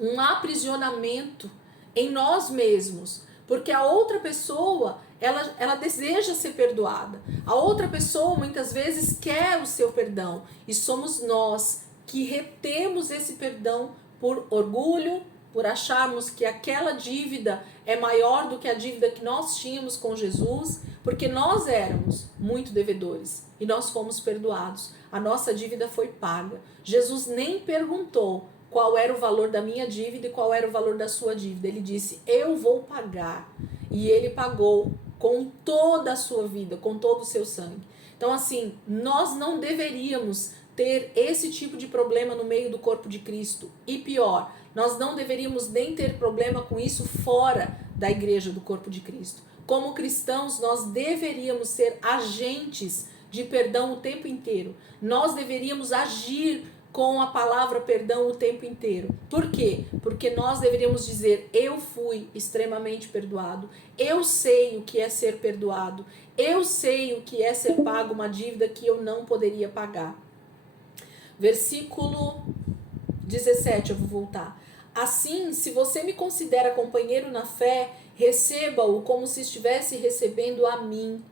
um aprisionamento em nós mesmos. Porque a outra pessoa, ela deseja ser perdoada. A outra pessoa muitas vezes quer o seu perdão. E somos nós que retemos esse perdão por orgulho, por acharmos que aquela dívida é maior do que a dívida que nós tínhamos com Jesus, porque nós éramos muito devedores e nós fomos perdoados. A nossa dívida foi paga. Jesus nem perguntou qual era o valor da minha dívida e qual era o valor da sua dívida. Ele disse: eu vou pagar. E ele pagou com toda a sua vida, com todo o seu sangue. Então, assim, nós não deveríamos ter esse tipo de problema no meio do corpo de Cristo. E pior, nós não deveríamos nem ter problema com isso fora da igreja do corpo de Cristo. Como cristãos, nós deveríamos ser agentes de perdão o tempo inteiro. Nós deveríamos agir com a palavra perdão o tempo inteiro. Por quê? Porque nós deveríamos dizer: eu fui extremamente perdoado, eu sei o que é ser perdoado, eu sei o que é ser pago uma dívida que eu não poderia pagar. Versículo 17, eu vou voltar. Assim, se você me considera companheiro na fé, receba-o como se estivesse recebendo a mim.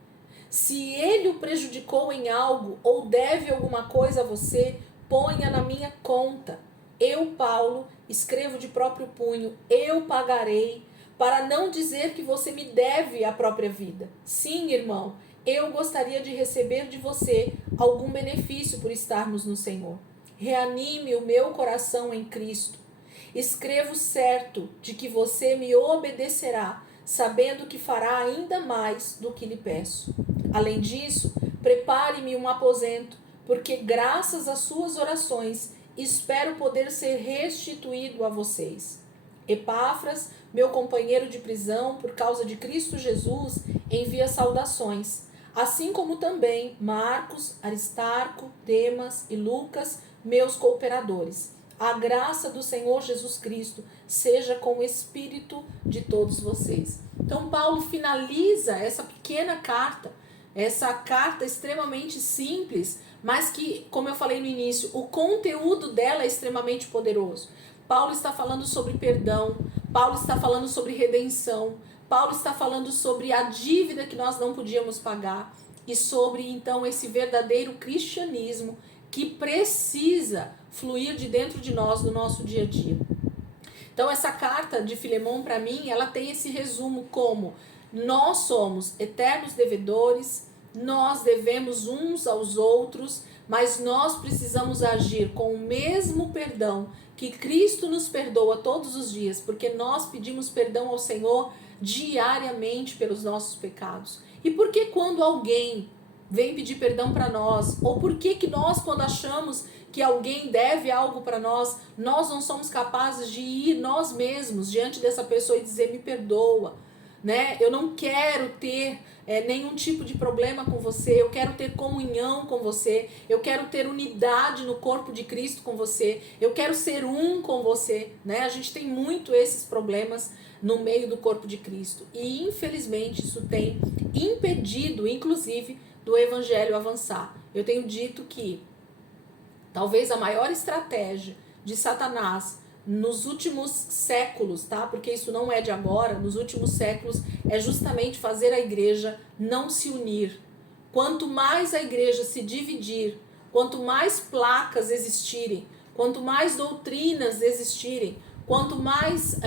Se ele o prejudicou em algo ou deve alguma coisa a você, ponha na minha conta. Eu, Paulo, escrevo de próprio punho: eu pagarei, para não dizer que você me deve a própria vida. Sim, irmão, eu gostaria de receber de você algum benefício por estarmos no Senhor. Reanime o meu coração em Cristo. Escrevo certo de que você me obedecerá, sabendo que fará ainda mais do que lhe peço. Além disso, prepare-me um aposento, porque graças às suas orações espero poder ser restituído a vocês. Epáfras, meu companheiro de prisão por causa de Cristo Jesus, envia saudações. assim como também Marcos, Aristarco, Demas e Lucas, meus cooperadores. A graça do Senhor Jesus Cristo seja com o espírito de todos vocês. Então Paulo finaliza essa pequena carta, essa carta extremamente simples, mas que, como eu falei no início, o conteúdo dela é extremamente poderoso. Paulo está falando sobre perdão, Paulo está falando sobre redenção, Paulo está falando sobre a dívida que nós não podíamos pagar e sobre, então, esse verdadeiro cristianismo que precisa fluir de dentro de nós no nosso dia a dia. Então, essa carta de Filemon, para mim, ela tem esse resumo como nós somos eternos devedores, nós devemos uns aos outros, mas nós precisamos agir com o mesmo perdão que Cristo nos perdoa todos os dias, porque nós pedimos perdão ao Senhor diariamente pelos nossos pecados. E por que quando alguém vem pedir perdão para nós, ou por que nós, quando achamos que alguém deve algo para nós, nós não somos capazes de ir nós mesmos diante dessa pessoa e dizer, me perdoa, né? Eu não quero ter nenhum tipo de problema com você, eu quero ter comunhão com você, eu quero ter unidade no corpo de Cristo com você, eu quero ser um com você, né? A gente tem muito esses problemas no meio do corpo de Cristo e infelizmente isso tem impedido, inclusive, do evangelho avançar. Eu tenho dito que talvez a maior estratégia de Satanás nos últimos séculos, tá? Porque isso não é de agora, nos últimos séculos, é justamente fazer a igreja não se unir. Quanto mais a igreja se dividir, quanto mais placas existirem, quanto mais doutrinas existirem, quanto mais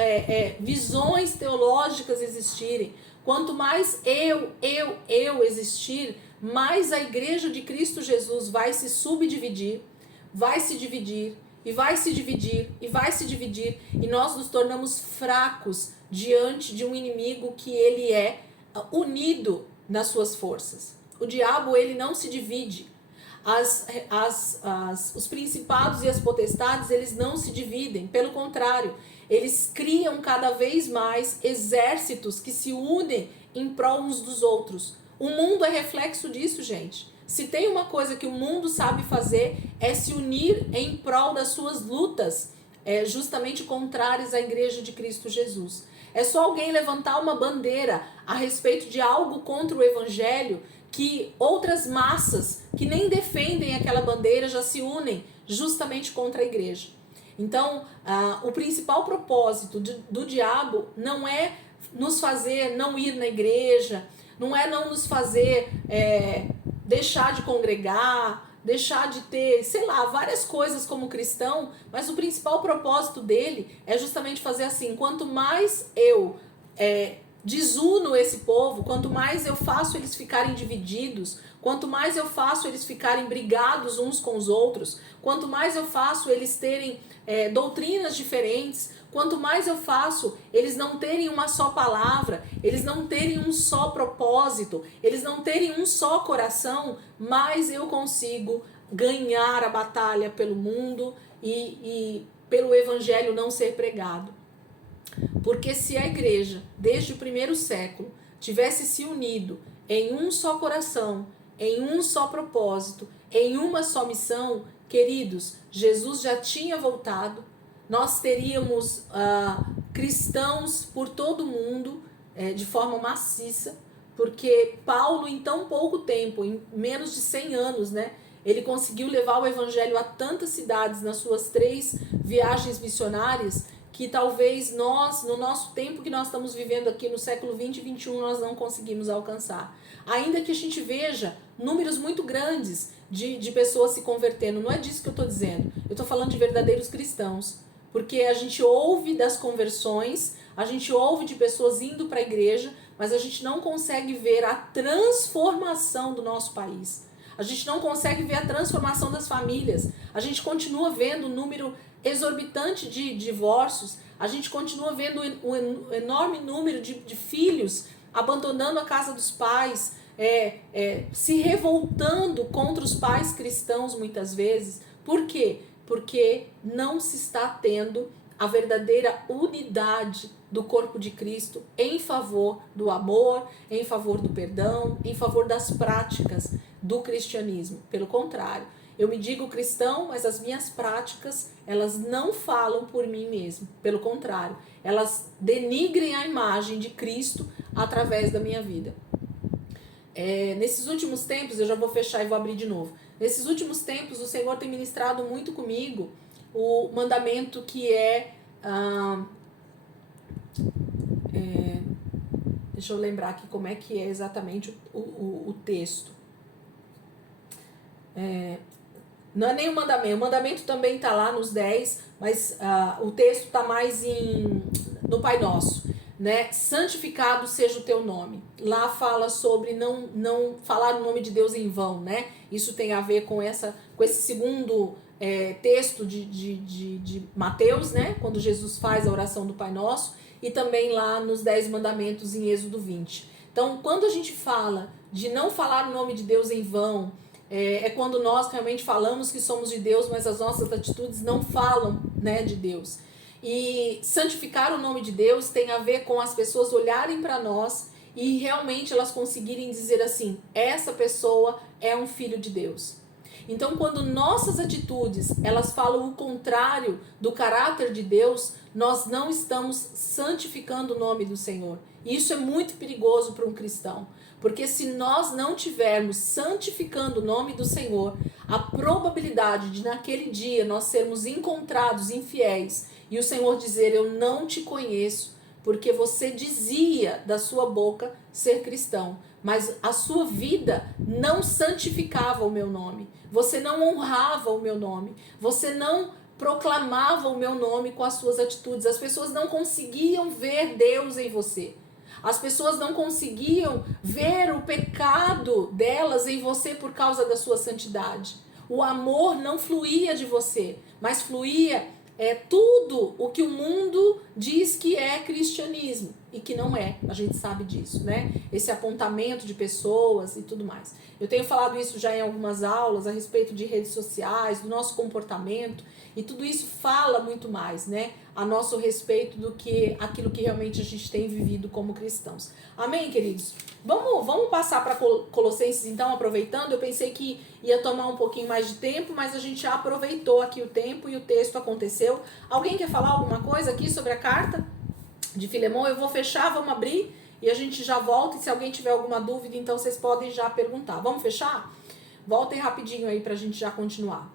visões teológicas existirem, quanto mais eu existir, mais a igreja de Cristo Jesus vai se subdividir, vai se dividir, e vai se dividir, e vai se dividir, e nós nos tornamos fracos diante de um inimigo que ele é unido nas suas forças. O diabo, ele não se divide. Os principados e as potestades, eles não se dividem, pelo contrário, eles criam cada vez mais exércitos que se unem em prol uns dos outros. O mundo é reflexo disso, gente. Se tem uma coisa que o mundo sabe fazer, é se unir em prol das suas lutas, justamente contrárias à igreja de Cristo Jesus. É só alguém levantar uma bandeira a respeito de algo contra o evangelho, que outras massas que nem defendem aquela bandeira já se unem justamente contra a igreja. Então, o principal propósito do diabo não é nos fazer não ir na igreja, não é não nos fazer deixar de congregar, deixar de ter, sei lá, várias coisas como cristão, mas o principal propósito dele é justamente fazer assim, quanto mais eu desuno esse povo, quanto mais eu faço eles ficarem divididos, quanto mais eu faço eles ficarem brigados uns com os outros, quanto mais eu faço eles terem doutrinas diferentes, quanto mais eu faço eles não terem uma só palavra, eles não terem um só propósito, eles não terem um só coração, mais eu consigo ganhar a batalha pelo mundo e pelo evangelho não ser pregado. Porque se a igreja, desde o primeiro século, tivesse se unido em um só coração, em um só propósito, em uma só missão, queridos, Jesus já tinha voltado, nós teríamos cristãos por todo o mundo de forma maciça, porque Paulo, em tão pouco tempo, em menos de 100 anos, né, ele conseguiu levar o evangelho a tantas cidades nas suas 3 viagens missionárias, que talvez nós, no nosso tempo que nós estamos vivendo aqui no século 20 e 21, nós não conseguimos alcançar. Ainda que a gente veja números muito grandes de pessoas se convertendo, não é disso que eu estou dizendo. Eu estou falando de verdadeiros cristãos. Porque a gente ouve das conversões, a gente ouve de pessoas indo para a igreja, mas a gente não consegue ver a transformação do nosso país. A gente não consegue ver a transformação das famílias. A gente continua vendo um número exorbitante de divórcios. A gente continua vendo um enorme número de filhos abandonando a casa dos pais, se revoltando contra os pais cristãos muitas vezes. Por quê? Porque não se está tendo a verdadeira unidade do corpo de Cristo em favor do amor, em favor do perdão, em favor das práticas do cristianismo. Pelo contrário, eu me digo cristão, mas as minhas práticas, elas não falam por mim mesmo. Pelo contrário, elas denigrem a imagem de Cristo através da minha vida. Nesses últimos tempos, eu já vou fechar e vou abrir de novo. Nesses últimos tempos, o Senhor tem ministrado muito comigo o mandamento que deixa eu lembrar aqui como é que é exatamente o texto. Não é nem o mandamento também está lá nos 10, mas o texto está mais no Pai Nosso, né? Santificado seja o teu nome. Lá fala sobre não falar o nome de Deus em vão, né? Isso tem a ver com esse segundo texto de Mateus, né? Quando Jesus faz a oração do Pai Nosso, e também lá nos 10 mandamentos em Êxodo 20. Então, quando a gente fala de não falar o nome de Deus em vão, quando nós realmente falamos que somos de Deus, mas as nossas atitudes não falam, né, de Deus. E santificar o nome de Deus tem a ver com as pessoas olharem para nós e realmente elas conseguirem dizer assim: essa pessoa é um filho de Deus. Então, quando nossas atitudes elas falam o contrário do caráter de Deus, nós não estamos santificando o nome do Senhor. E isso é muito perigoso para um cristão. Porque se nós não tivermos santificando o nome do Senhor, a probabilidade de naquele dia nós sermos encontrados infiéis e o Senhor dizer: eu não te conheço, porque você dizia da sua boca ser cristão, mas a sua vida não santificava o meu nome, você não honrava o meu nome, você não proclamava o meu nome com as suas atitudes, as pessoas não conseguiam ver Deus em você. As pessoas não conseguiam ver o pecado delas em você por causa da sua santidade. O amor não fluía de você, mas fluía tudo o que o mundo diz que é cristianismo e que não é. A gente sabe disso, né? Esse apontamento de pessoas e tudo mais. Eu tenho falado isso já em algumas aulas a respeito de redes sociais, do nosso comportamento, e tudo isso fala muito mais, né, a nosso respeito do que aquilo que realmente a gente tem vivido como cristãos. Amém, queridos? Vamos passar para Colossenses então, aproveitando. Eu pensei que ia tomar um pouquinho mais de tempo, mas a gente já aproveitou aqui o tempo e o texto aconteceu. Alguém quer falar alguma coisa aqui sobre a carta de Filemão? Eu vou fechar, vamos abrir e a gente já volta. E se alguém tiver alguma dúvida, então vocês podem já perguntar. Vamos fechar? Voltem rapidinho aí para a gente já continuar.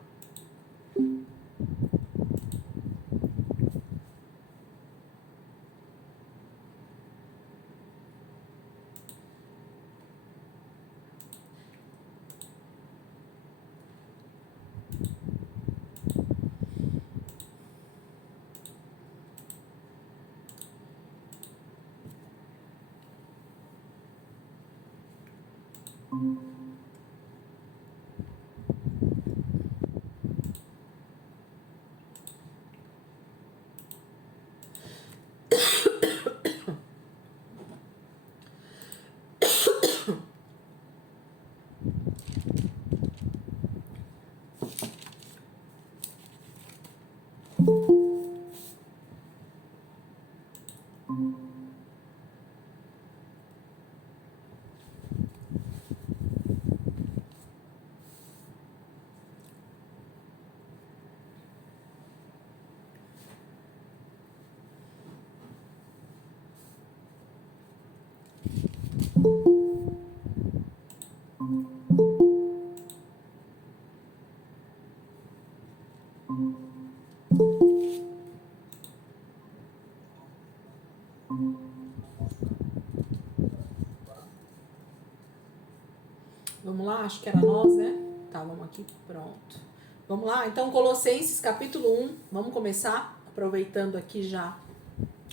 Vamos lá, acho que era nós, né? Tá, vamos aqui, pronto. Vamos lá, então Colossenses capítulo 1, vamos começar, aproveitando aqui já.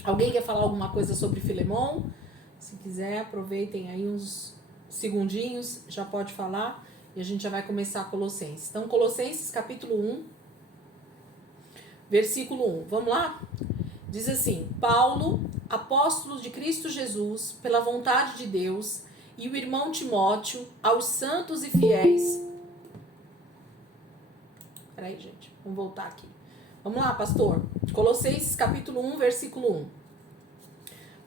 Alguém quer falar alguma coisa sobre Filemão? Se quiser, aproveitem aí uns segundinhos, já pode falar, e a gente já vai começar Colossenses. Então, Colossenses capítulo 1, versículo 1, vamos lá? Diz assim: Paulo, apóstolo de Cristo Jesus, pela vontade de Deus, e o irmão Timóteo, aos santos e fiéis. Peraí, gente, vamos voltar aqui. Vamos lá, pastor. Colossenses capítulo 1, versículo 1.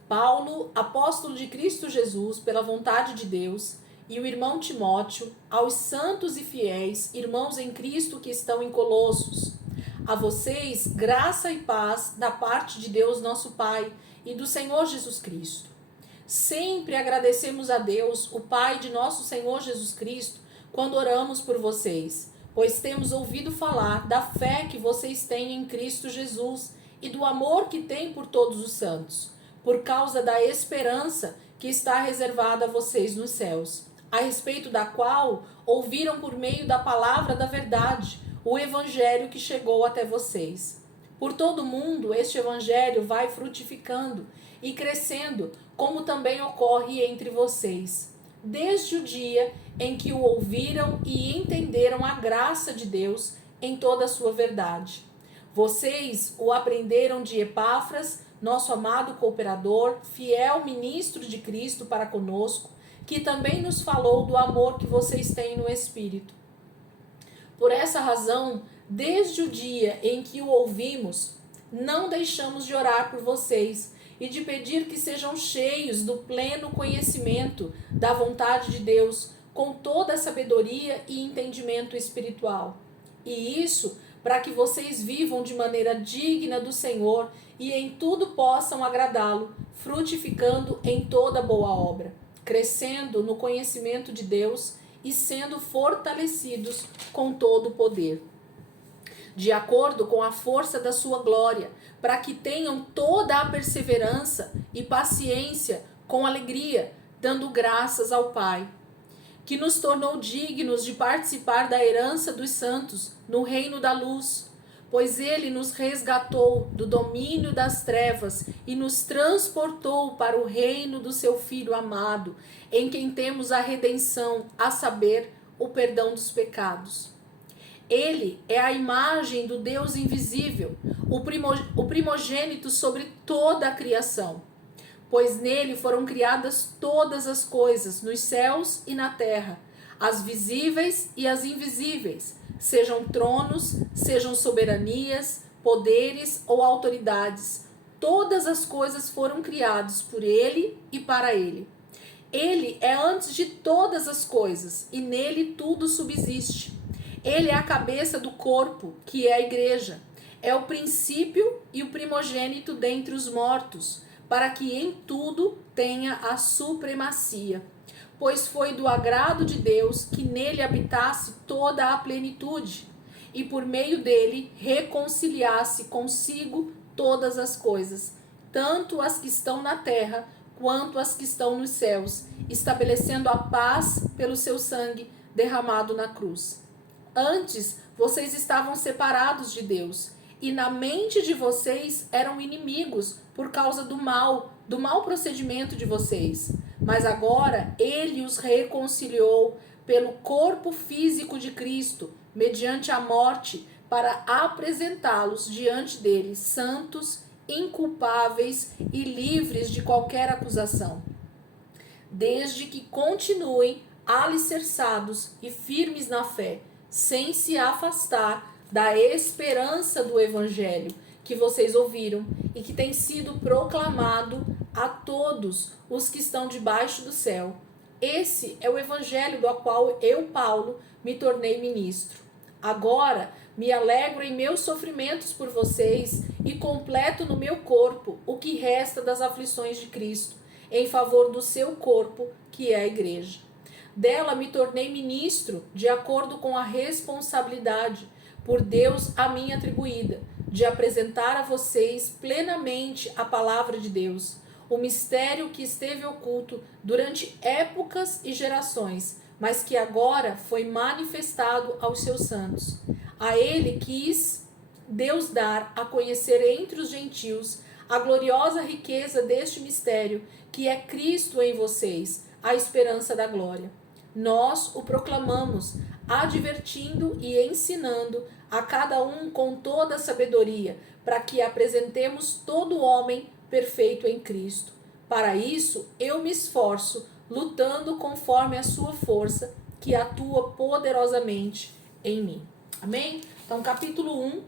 Paulo, apóstolo de Cristo Jesus, pela vontade de Deus, e o irmão Timóteo, aos santos e fiéis, irmãos em Cristo que estão em Colossos. A vocês, graça e paz da parte de Deus nosso Pai e do Senhor Jesus Cristo. Sempre agradecemos a Deus, o Pai de nosso Senhor Jesus Cristo, quando oramos por vocês, pois temos ouvido falar da fé que vocês têm em Cristo Jesus e do amor que têm por todos os santos, por causa da esperança que está reservada a vocês nos céus, a respeito da qual ouviram por meio da palavra da verdade, o evangelho que chegou até vocês. Por todo o mundo, este evangelho vai frutificando e crescendo, como também ocorre entre vocês, desde o dia em que o ouviram e entenderam a graça de Deus em toda a sua verdade. Vocês o aprenderam de Epáfras, nosso amado cooperador, fiel ministro de Cristo para conosco, que também nos falou do amor que vocês têm no Espírito. Por essa razão, desde o dia em que o ouvimos, não deixamos de orar por vocês e de pedir que sejam cheios do pleno conhecimento da vontade de Deus, com toda a sabedoria e entendimento espiritual. E isso para que vocês vivam de maneira digna do Senhor e em tudo possam agradá-lo, frutificando em toda boa obra, crescendo no conhecimento de Deus e sendo fortalecidos com todo o poder, de acordo com a força da sua glória, para que tenham toda a perseverança e paciência com alegria, dando graças ao Pai, que nos tornou dignos de participar da herança dos santos no reino da luz, pois ele nos resgatou do domínio das trevas e nos transportou para o reino do seu Filho amado, em quem temos a redenção, a saber, o perdão dos pecados. Ele é a imagem do Deus invisível, o primogênito sobre toda a criação, pois nele foram criadas todas as coisas, nos céus e na terra, as visíveis e as invisíveis, sejam tronos, sejam soberanias, poderes ou autoridades. Todas as coisas foram criadas por ele e para ele. Ele é antes de todas as coisas e nele tudo subsiste. Ele é a cabeça do corpo, que é a igreja. É o princípio e o primogênito dentre os mortos, para que em tudo tenha a supremacia. Pois foi do agrado de Deus que nele habitasse toda a plenitude, e por meio dele reconciliasse consigo todas as coisas, tanto as que estão na terra quanto as que estão nos céus, estabelecendo a paz pelo seu sangue derramado na cruz. Antes, vocês estavam separados de Deus, e na mente de vocês eram inimigos por causa do mau procedimento de vocês. Mas agora ele os reconciliou pelo corpo físico de Cristo, mediante a morte, para apresentá-los diante dele santos, inculpáveis e livres de qualquer acusação, desde que continuem alicerçados e firmes na fé, sem se afastar da esperança do evangelho que vocês ouviram e que tem sido proclamado a todos os que estão debaixo do céu. Esse é o evangelho do qual eu, Paulo, me tornei ministro. Agora me alegro em meus sofrimentos por vocês e completo no meu corpo o que resta das aflições de Cristo, em favor do seu corpo, que é a igreja. Dela me tornei ministro de acordo com a responsabilidade por Deus a mim atribuída, de apresentar a vocês plenamente a palavra de Deus, o mistério que esteve oculto durante épocas e gerações, mas que agora foi manifestado aos seus santos. A ele quis Deus dar a conhecer entre os gentios a gloriosa riqueza deste mistério, que é Cristo em vocês, a esperança da glória. Nós o proclamamos, advertindo e ensinando a cada um com toda a sabedoria, para que apresentemos todo homem perfeito em Cristo. Para isso, eu me esforço, lutando conforme a sua força, que atua poderosamente em mim. Amém? Então, capítulo 1,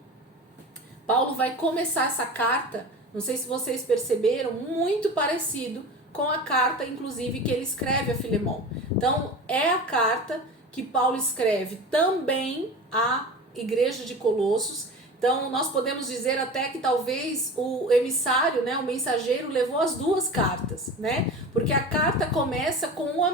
Paulo vai começar essa carta, não sei se vocês perceberam, muito parecido com a carta, inclusive, que ele escreve a Filemon. Então, é a carta que Paulo escreve também à igreja de Colossos. Então, nós podemos dizer até que talvez o emissário, né, o mensageiro, levou as duas cartas, né? Porque a carta começa com as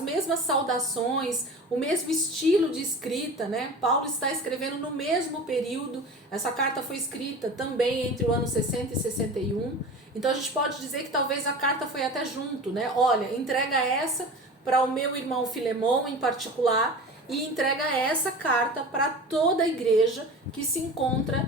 mesmas saudações, o mesmo estilo de escrita, né? Paulo está escrevendo no mesmo período. Essa carta foi escrita também entre o ano 60 e 61. Então, a gente pode dizer que talvez a carta foi até junto, né? Olha, entrega essa para o meu irmão Filemon em particular, e entrega essa carta para toda a igreja que se encontra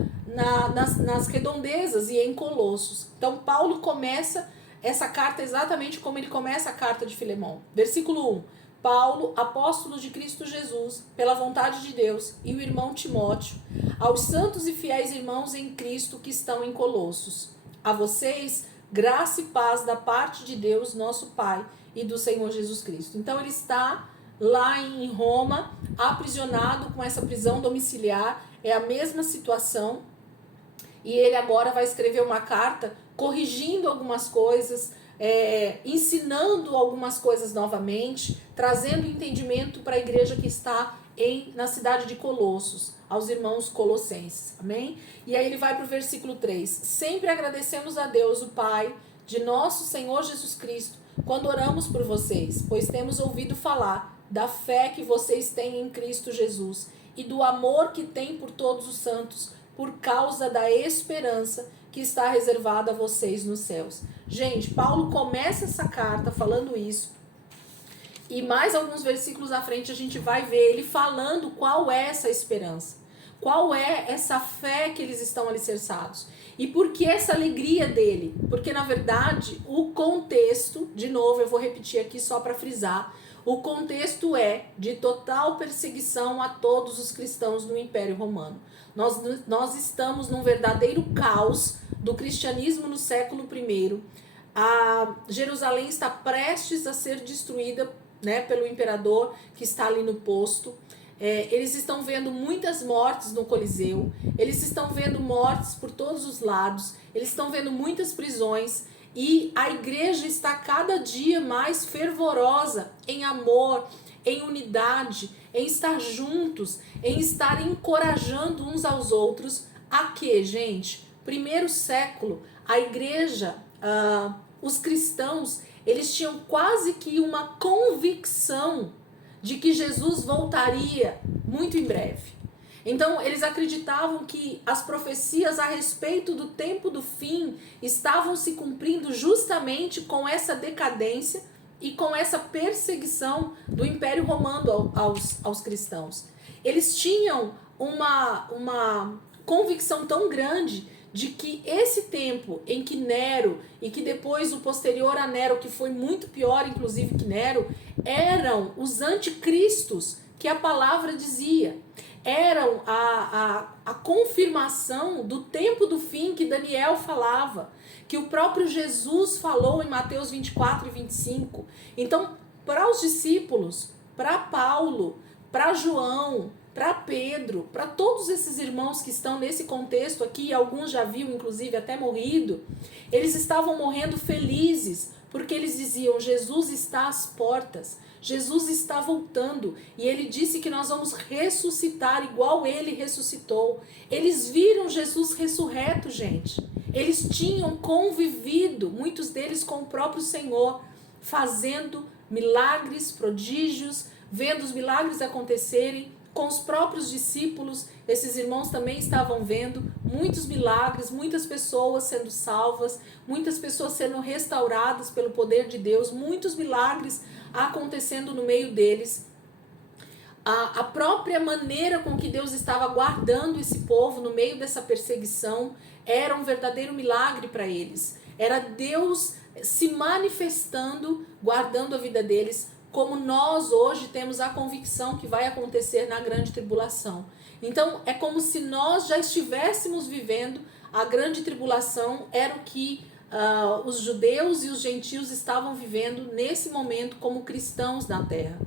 nas redondezas e em Colossos. Então, Paulo começa essa carta exatamente como ele começa a carta de Filemon. Versículo 1. Paulo, apóstolo de Cristo Jesus, pela vontade de Deus, e o irmão Timóteo, aos santos e fiéis irmãos em Cristo que estão em Colossos. A vocês, graça e paz da parte de Deus, nosso Pai, e do Senhor Jesus Cristo. Então, ele está lá em Roma, aprisionado com essa prisão domiciliar, é a mesma situação, e ele agora vai escrever uma carta corrigindo algumas coisas, ensinando algumas coisas novamente, trazendo entendimento para a igreja que está na cidade de Colossos, aos irmãos colossenses, amém? E aí ele vai para o versículo 3, sempre agradecemos a Deus, o Pai, de nosso Senhor Jesus Cristo, quando oramos por vocês, pois temos ouvido falar da fé que vocês têm em Cristo Jesus e do amor que têm por todos os santos, por causa da esperança que está reservada a vocês nos céus. Gente, Paulo começa essa carta falando isso, e mais alguns versículos à frente a gente vai ver ele falando qual é essa esperança, qual é essa fé que eles estão alicerçados. E por que essa alegria dele? Porque, na verdade, o contexto, de novo, eu vou repetir aqui só para frisar, o contexto é de total perseguição a todos os cristãos no Império Romano. Nós estamos num verdadeiro caos do cristianismo no século I. A Jerusalém está prestes a ser destruída, né, pelo imperador que está ali no posto. Eles estão vendo muitas mortes no Coliseu, eles estão vendo mortes por todos os lados, eles estão vendo muitas prisões, e a igreja está cada dia mais fervorosa em amor, em unidade, em estar juntos, em estar encorajando uns aos outros. A quê, gente? Primeiro século, a igreja, os cristãos, eles tinham quase que uma convicção de que Jesus voltaria muito em breve. Então, eles acreditavam que as profecias a respeito do tempo do fim estavam se cumprindo justamente com essa decadência e com essa perseguição do Império Romano aos cristãos. Eles tinham uma convicção tão grande de que esse tempo em que Nero, e que depois o posterior a Nero, que foi muito pior inclusive que Nero, eram os anticristos que a palavra dizia. Eram a confirmação do tempo do fim que Daniel falava, que o próprio Jesus falou em Mateus 24 e 25. Então, para os discípulos, para Paulo, para João, para Pedro, para todos esses irmãos que estão nesse contexto aqui, alguns já haviam inclusive até morrido, eles estavam morrendo felizes, porque eles diziam: Jesus está às portas, Jesus está voltando, e ele disse que nós vamos ressuscitar igual ele ressuscitou. Eles viram Jesus ressurreto, gente. Eles tinham convivido, muitos deles, com o próprio Senhor, fazendo milagres, prodígios, vendo os milagres acontecerem. Com os próprios discípulos, esses irmãos também estavam vendo muitos milagres, muitas pessoas sendo salvas, muitas pessoas sendo restauradas pelo poder de Deus, muitos milagres acontecendo no meio deles. A própria maneira com que Deus estava guardando esse povo no meio dessa perseguição era um verdadeiro milagre para eles. Era Deus se manifestando, guardando a vida deles, como nós hoje temos a convicção que vai acontecer na grande tribulação. Então, é como se nós já estivéssemos vivendo a grande tribulação, era o que os judeus e os gentios estavam vivendo nesse momento como cristãos na terra.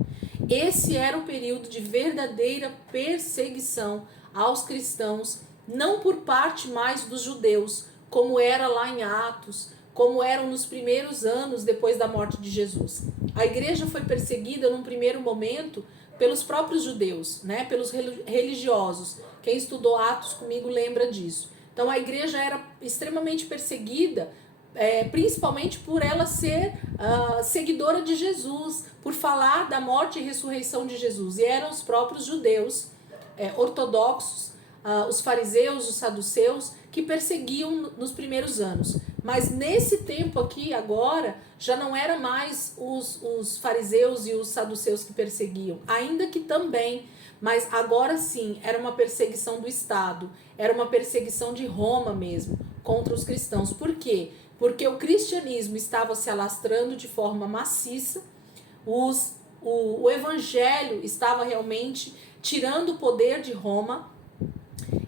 esse era o período de verdadeira perseguição aos cristãos, não por parte mais dos judeus, como era lá em Atos, como eram nos primeiros anos depois da morte de Jesus. A igreja foi perseguida num primeiro momento pelos próprios judeus, né? Pelos religiosos. Quem estudou Atos comigo lembra disso. Então a igreja era extremamente perseguida, principalmente por ela ser seguidora de Jesus, por falar da morte e ressurreição de Jesus. E eram os próprios judeus ortodoxos, os fariseus, os saduceus, que perseguiam nos primeiros anos. Mas nesse tempo aqui, agora, já não era mais os fariseus e os saduceus que perseguiam, ainda que também, mas agora sim, era uma perseguição do Estado, era uma perseguição de Roma mesmo, contra os cristãos. Por quê? Porque o cristianismo estava se alastrando de forma maciça, o evangelho estava realmente tirando o poder de Roma,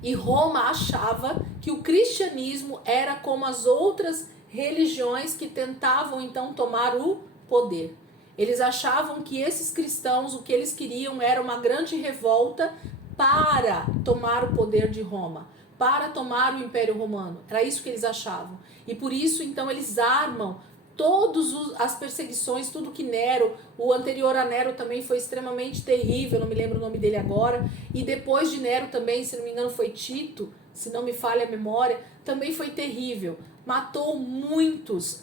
e Roma achava que o cristianismo era como as outras religiões que tentavam então tomar o poder. Eles achavam que esses cristãos, o que eles queriam era uma grande revolta para tomar o poder de Roma, para tomar o Império Romano. Era isso que eles achavam. E por isso então eles armam todas as perseguições, tudo que Nero, o anterior a Nero também foi extremamente terrível, não me lembro o nome dele agora, e depois de Nero também, se não me engano foi Tito, se não me falha a memória, também foi terrível. Matou muitos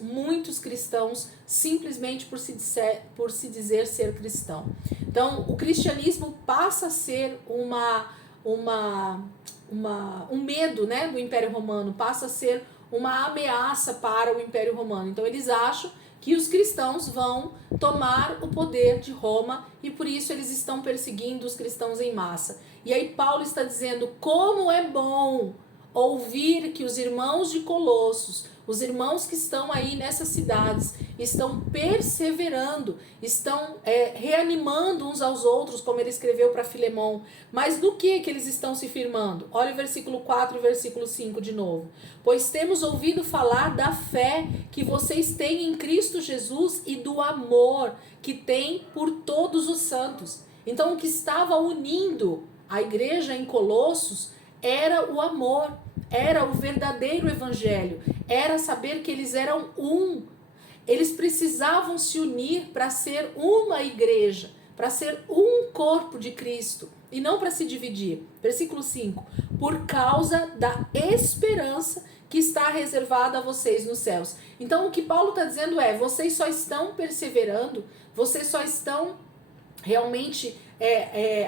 cristãos simplesmente por se dizer ser cristão. Então o cristianismo passa a ser um medo, né, do Império Romano, passa a ser uma ameaça para o Império Romano. Então eles acham que os cristãos vão tomar o poder de Roma e por isso eles estão perseguindo os cristãos em massa. E aí Paulo está dizendo como é bom ouvir que os irmãos de Colossos, os irmãos que estão aí nessas cidades, estão perseverando, estão reanimando uns aos outros, como ele escreveu para Filemon. Mas do que eles estão se firmando? Olha o versículo 4 e o versículo 5 de novo. Pois temos ouvido falar da fé que vocês têm em Cristo Jesus e do amor que têm por todos os santos. Então o que estava unindo a igreja em Colossos era o amor, era o verdadeiro evangelho, era saber que eles eram um. Eles precisavam se unir para ser uma igreja, para ser um corpo de Cristo e não para se dividir. Versículo 5. Por causa da esperança que está reservada a vocês nos céus. Então o que Paulo está dizendo é, vocês só estão perseverando, vocês só estão realmente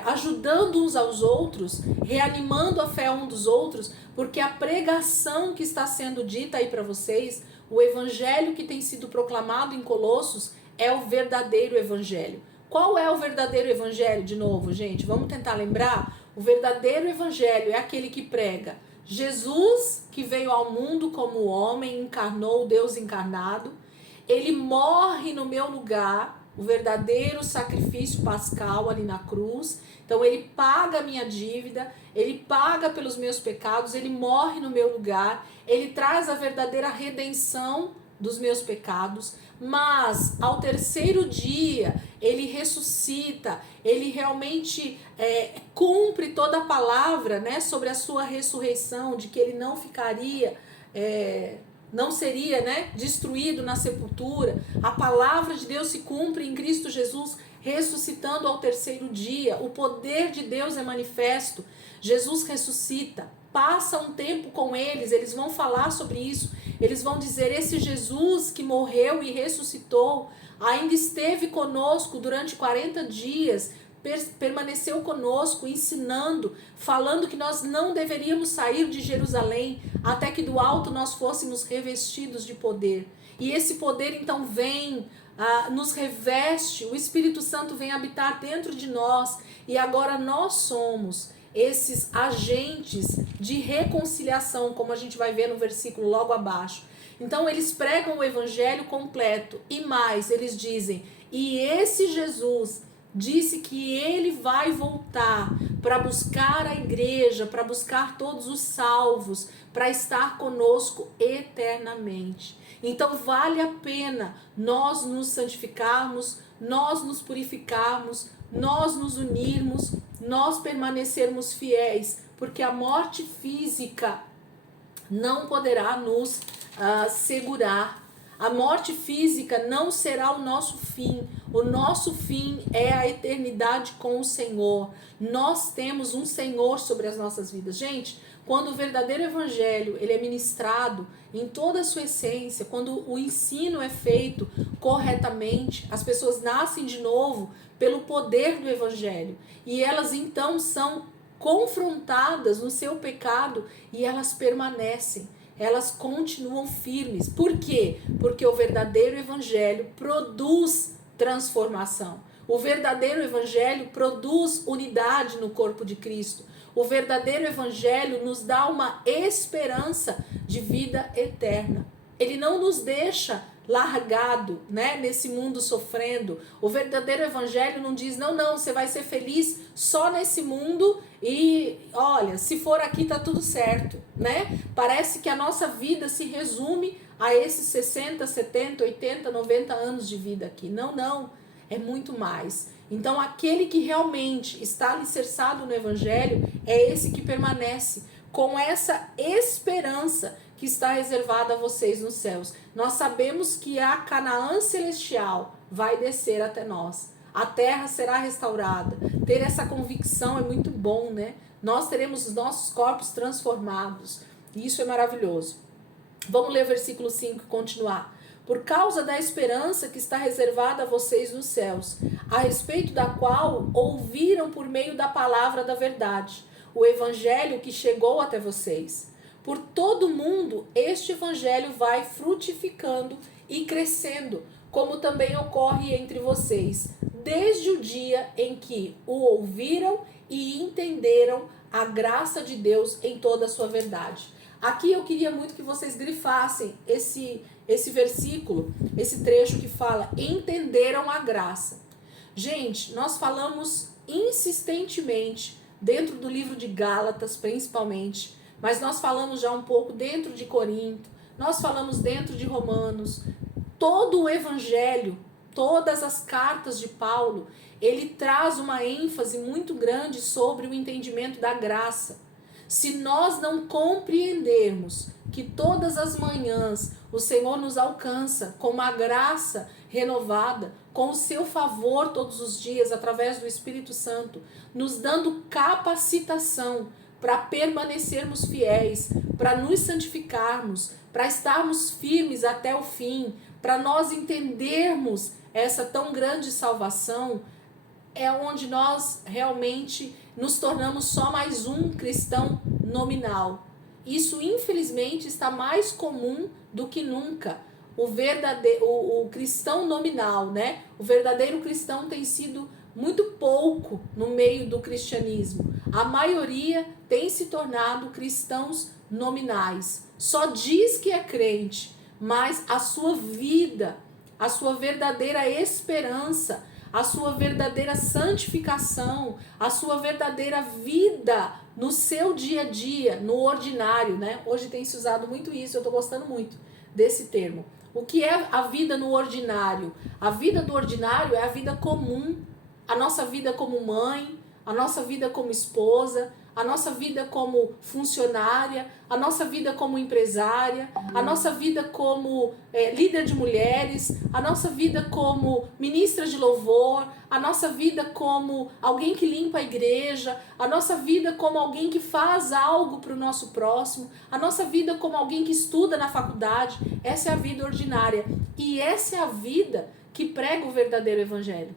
ajudando uns aos outros, reanimando a fé um dos outros, porque a pregação que está sendo dita aí para vocês, o evangelho que tem sido proclamado em Colossos é o verdadeiro evangelho. Qual é o verdadeiro evangelho? De novo, gente, vamos tentar lembrar? O verdadeiro evangelho é aquele que prega Jesus, que veio ao mundo como homem, encarnou o Deus encarnado, ele morre no meu lugar, o verdadeiro sacrifício pascal ali na cruz. Então ele paga a minha dívida, ele paga pelos meus pecados, ele morre no meu lugar, ele traz a verdadeira redenção dos meus pecados, mas ao terceiro dia ele ressuscita, ele realmente cumpre toda a palavra, né, sobre a sua ressurreição, de que ele não ficaria, não seria, né, destruído na sepultura. A palavra de Deus se cumpre em Cristo Jesus, ressuscitando ao terceiro dia. O poder de Deus é manifesto. Jesus ressuscita, passa um tempo com eles vão falar sobre isso, eles vão dizer, esse Jesus que morreu e ressuscitou, ainda esteve conosco durante 40 dias, permaneceu conosco, ensinando, falando que nós não deveríamos sair de Jerusalém, até que do alto nós fôssemos revestidos de poder. E esse poder então vem, nos reveste, o Espírito Santo vem habitar dentro de nós, e agora nós somos esses agentes de reconciliação, como a gente vai ver no versículo logo abaixo. Então eles pregam o evangelho completo, e mais, eles dizem, e esse Jesus disse que ele vai voltar para buscar a igreja, para buscar todos os salvos, para estar conosco eternamente. Então vale a pena nós nos santificarmos, nós nos purificarmos, nós nos unirmos, nós permanecermos fiéis, porque a morte física não poderá nos segurar. A morte física não será o nosso fim. O nosso fim é a eternidade com o Senhor. Nós temos um Senhor sobre as nossas vidas. Gente, quando o verdadeiro evangelho ele é ministrado em toda a sua essência, quando o ensino é feito corretamente, as pessoas nascem de novo pelo poder do evangelho. E elas então são confrontadas no seu pecado e elas permanecem. Elas continuam firmes. Por quê? Porque o verdadeiro evangelho produz transformação. O verdadeiro evangelho produz unidade no corpo de Cristo. O verdadeiro evangelho nos dá uma esperança de vida eterna. Ele não nos deixa largado, né, nesse mundo sofrendo. O verdadeiro evangelho não diz, não, você vai ser feliz só nesse mundo e, olha, se for aqui tá tudo certo, né? Parece que a nossa vida se resume a esses 60, 70, 80, 90 anos de vida aqui. Não, é muito mais. Então, aquele que realmente está alicerçado no evangelho é esse que permanece com essa esperança que está reservada a vocês nos céus. Nós sabemos que a Canaã celestial vai descer até nós. A terra será restaurada. Ter essa convicção é muito bom, né? Nós teremos os nossos corpos transformados. E isso é maravilhoso. Vamos ler o versículo 5 e continuar. Por causa da esperança que está reservada a vocês nos céus, a respeito da qual ouviram por meio da palavra da verdade, o evangelho que chegou até vocês. Por todo mundo, este evangelho vai frutificando e crescendo, como também ocorre entre vocês, desde o dia em que o ouviram e entenderam a graça de Deus em toda a sua verdade. Aqui eu queria muito que vocês grifassem esse versículo, esse trecho que fala, entenderam a graça. Gente, nós falamos insistentemente, dentro do livro de Gálatas principalmente, mas nós falamos já um pouco dentro de Corinto, nós falamos dentro de Romanos. Todo o evangelho, todas as cartas de Paulo, ele traz uma ênfase muito grande sobre o entendimento da graça. Se nós não compreendermos que todas as manhãs o Senhor nos alcança com uma graça renovada, com o seu favor todos os dias, através do Espírito Santo, nos dando capacitação para permanecermos fiéis, para nos santificarmos, para estarmos firmes até o fim, para nós entendermos essa tão grande salvação, é onde nós realmente nos tornamos só mais um cristão nominal. Isso, infelizmente, está mais comum do que nunca. O cristão nominal, né? O verdadeiro cristão tem sido muito pouco no meio do cristianismo. A maioria tem se tornado cristãos nominais. Só diz que é crente, mas a sua vida, a sua verdadeira esperança, a sua verdadeira santificação, a sua verdadeira vida no seu dia a dia, no ordinário, né? Hoje tem se usado muito isso, eu estou gostando muito desse termo. O que é a vida no ordinário? A vida do ordinário é a vida comum, a nossa vida como mãe, a nossa vida como esposa, a nossa vida como funcionária, a nossa vida como empresária, a nossa vida como líder de mulheres, a nossa vida como ministra de louvor, a nossa vida como alguém que limpa a igreja, a nossa vida como alguém que faz algo para o nosso próximo, a nossa vida como alguém que estuda na faculdade. Essa é a vida ordinária. E essa é a vida que prega o verdadeiro evangelho.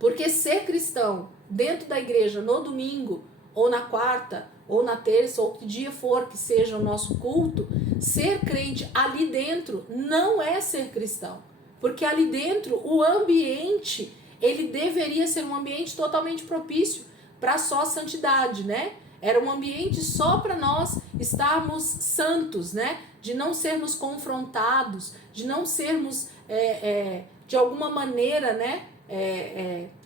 Porque ser cristão dentro da igreja no domingo, ou na quarta, ou na terça, ou que dia for que seja o nosso culto, ser crente ali dentro não é ser cristão. Porque ali dentro o ambiente, ele deveria ser um ambiente totalmente propício para só santidade, né? Era um ambiente só para nós estarmos santos, né? De não sermos confrontados, de não sermos, de alguma maneira, né?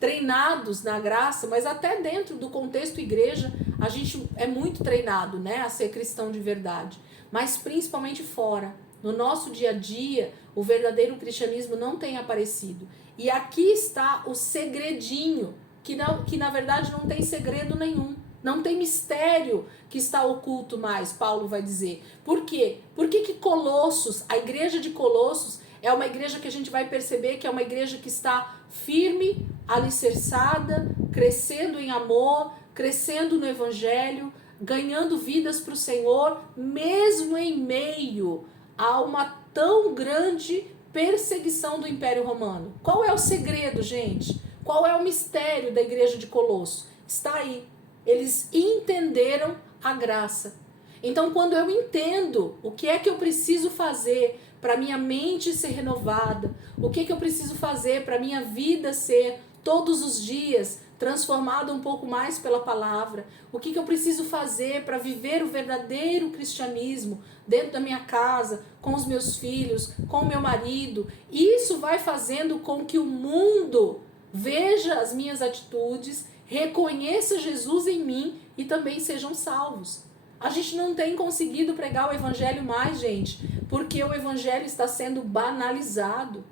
Treinados na graça, mas até dentro do contexto igreja a gente é muito treinado, né, a ser cristão de verdade, mas principalmente fora, no nosso dia a dia, o verdadeiro cristianismo não tem aparecido. E aqui está o segredinho, que na verdade não tem segredo nenhum. Não tem mistério que está oculto mais, Paulo vai dizer. Por quê? Por que Colossos, a igreja de Colossos, é uma igreja que a gente vai perceber que é uma igreja que está firme, alicerçada, crescendo em amor, crescendo no evangelho, ganhando vidas para o Senhor, mesmo em meio a uma tão grande perseguição do Império Romano. Qual é o segredo, gente? Qual é o mistério da igreja de Colosso? Está aí. Eles entenderam a graça. Então, quando eu entendo o que é que eu preciso fazer para minha mente ser renovada, o que é que eu preciso fazer para minha vida ser todos os dias transformada um pouco mais pela palavra, o que eu preciso fazer para viver o verdadeiro cristianismo dentro da minha casa, com os meus filhos, com o meu marido, isso vai fazendo com que o mundo veja as minhas atitudes, reconheça Jesus em mim e também sejam salvos. A gente não tem conseguido pregar o evangelho mais, gente, porque o evangelho está sendo banalizado.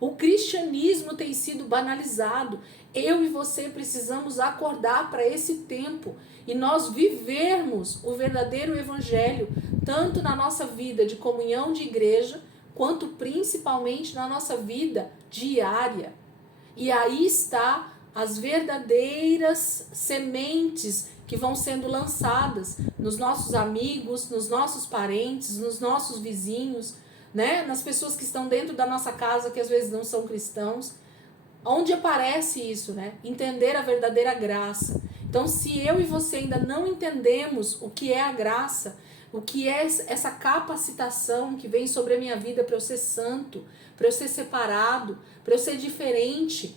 O cristianismo tem sido banalizado. Eu e você precisamos acordar para esse tempo e nós vivermos o verdadeiro evangelho, tanto na nossa vida de comunhão de igreja, quanto principalmente na nossa vida diária. E aí está as verdadeiras sementes que vão sendo lançadas nos nossos amigos, nos nossos parentes, nos nossos vizinhos, né? Nas pessoas que estão dentro da nossa casa, que às vezes não são cristãos. Onde aparece isso, né? Entender a verdadeira graça. Então, se eu e você ainda não entendemos o que é a graça, o que é essa capacitação que vem sobre a minha vida para eu ser santo, para eu ser separado, para eu ser diferente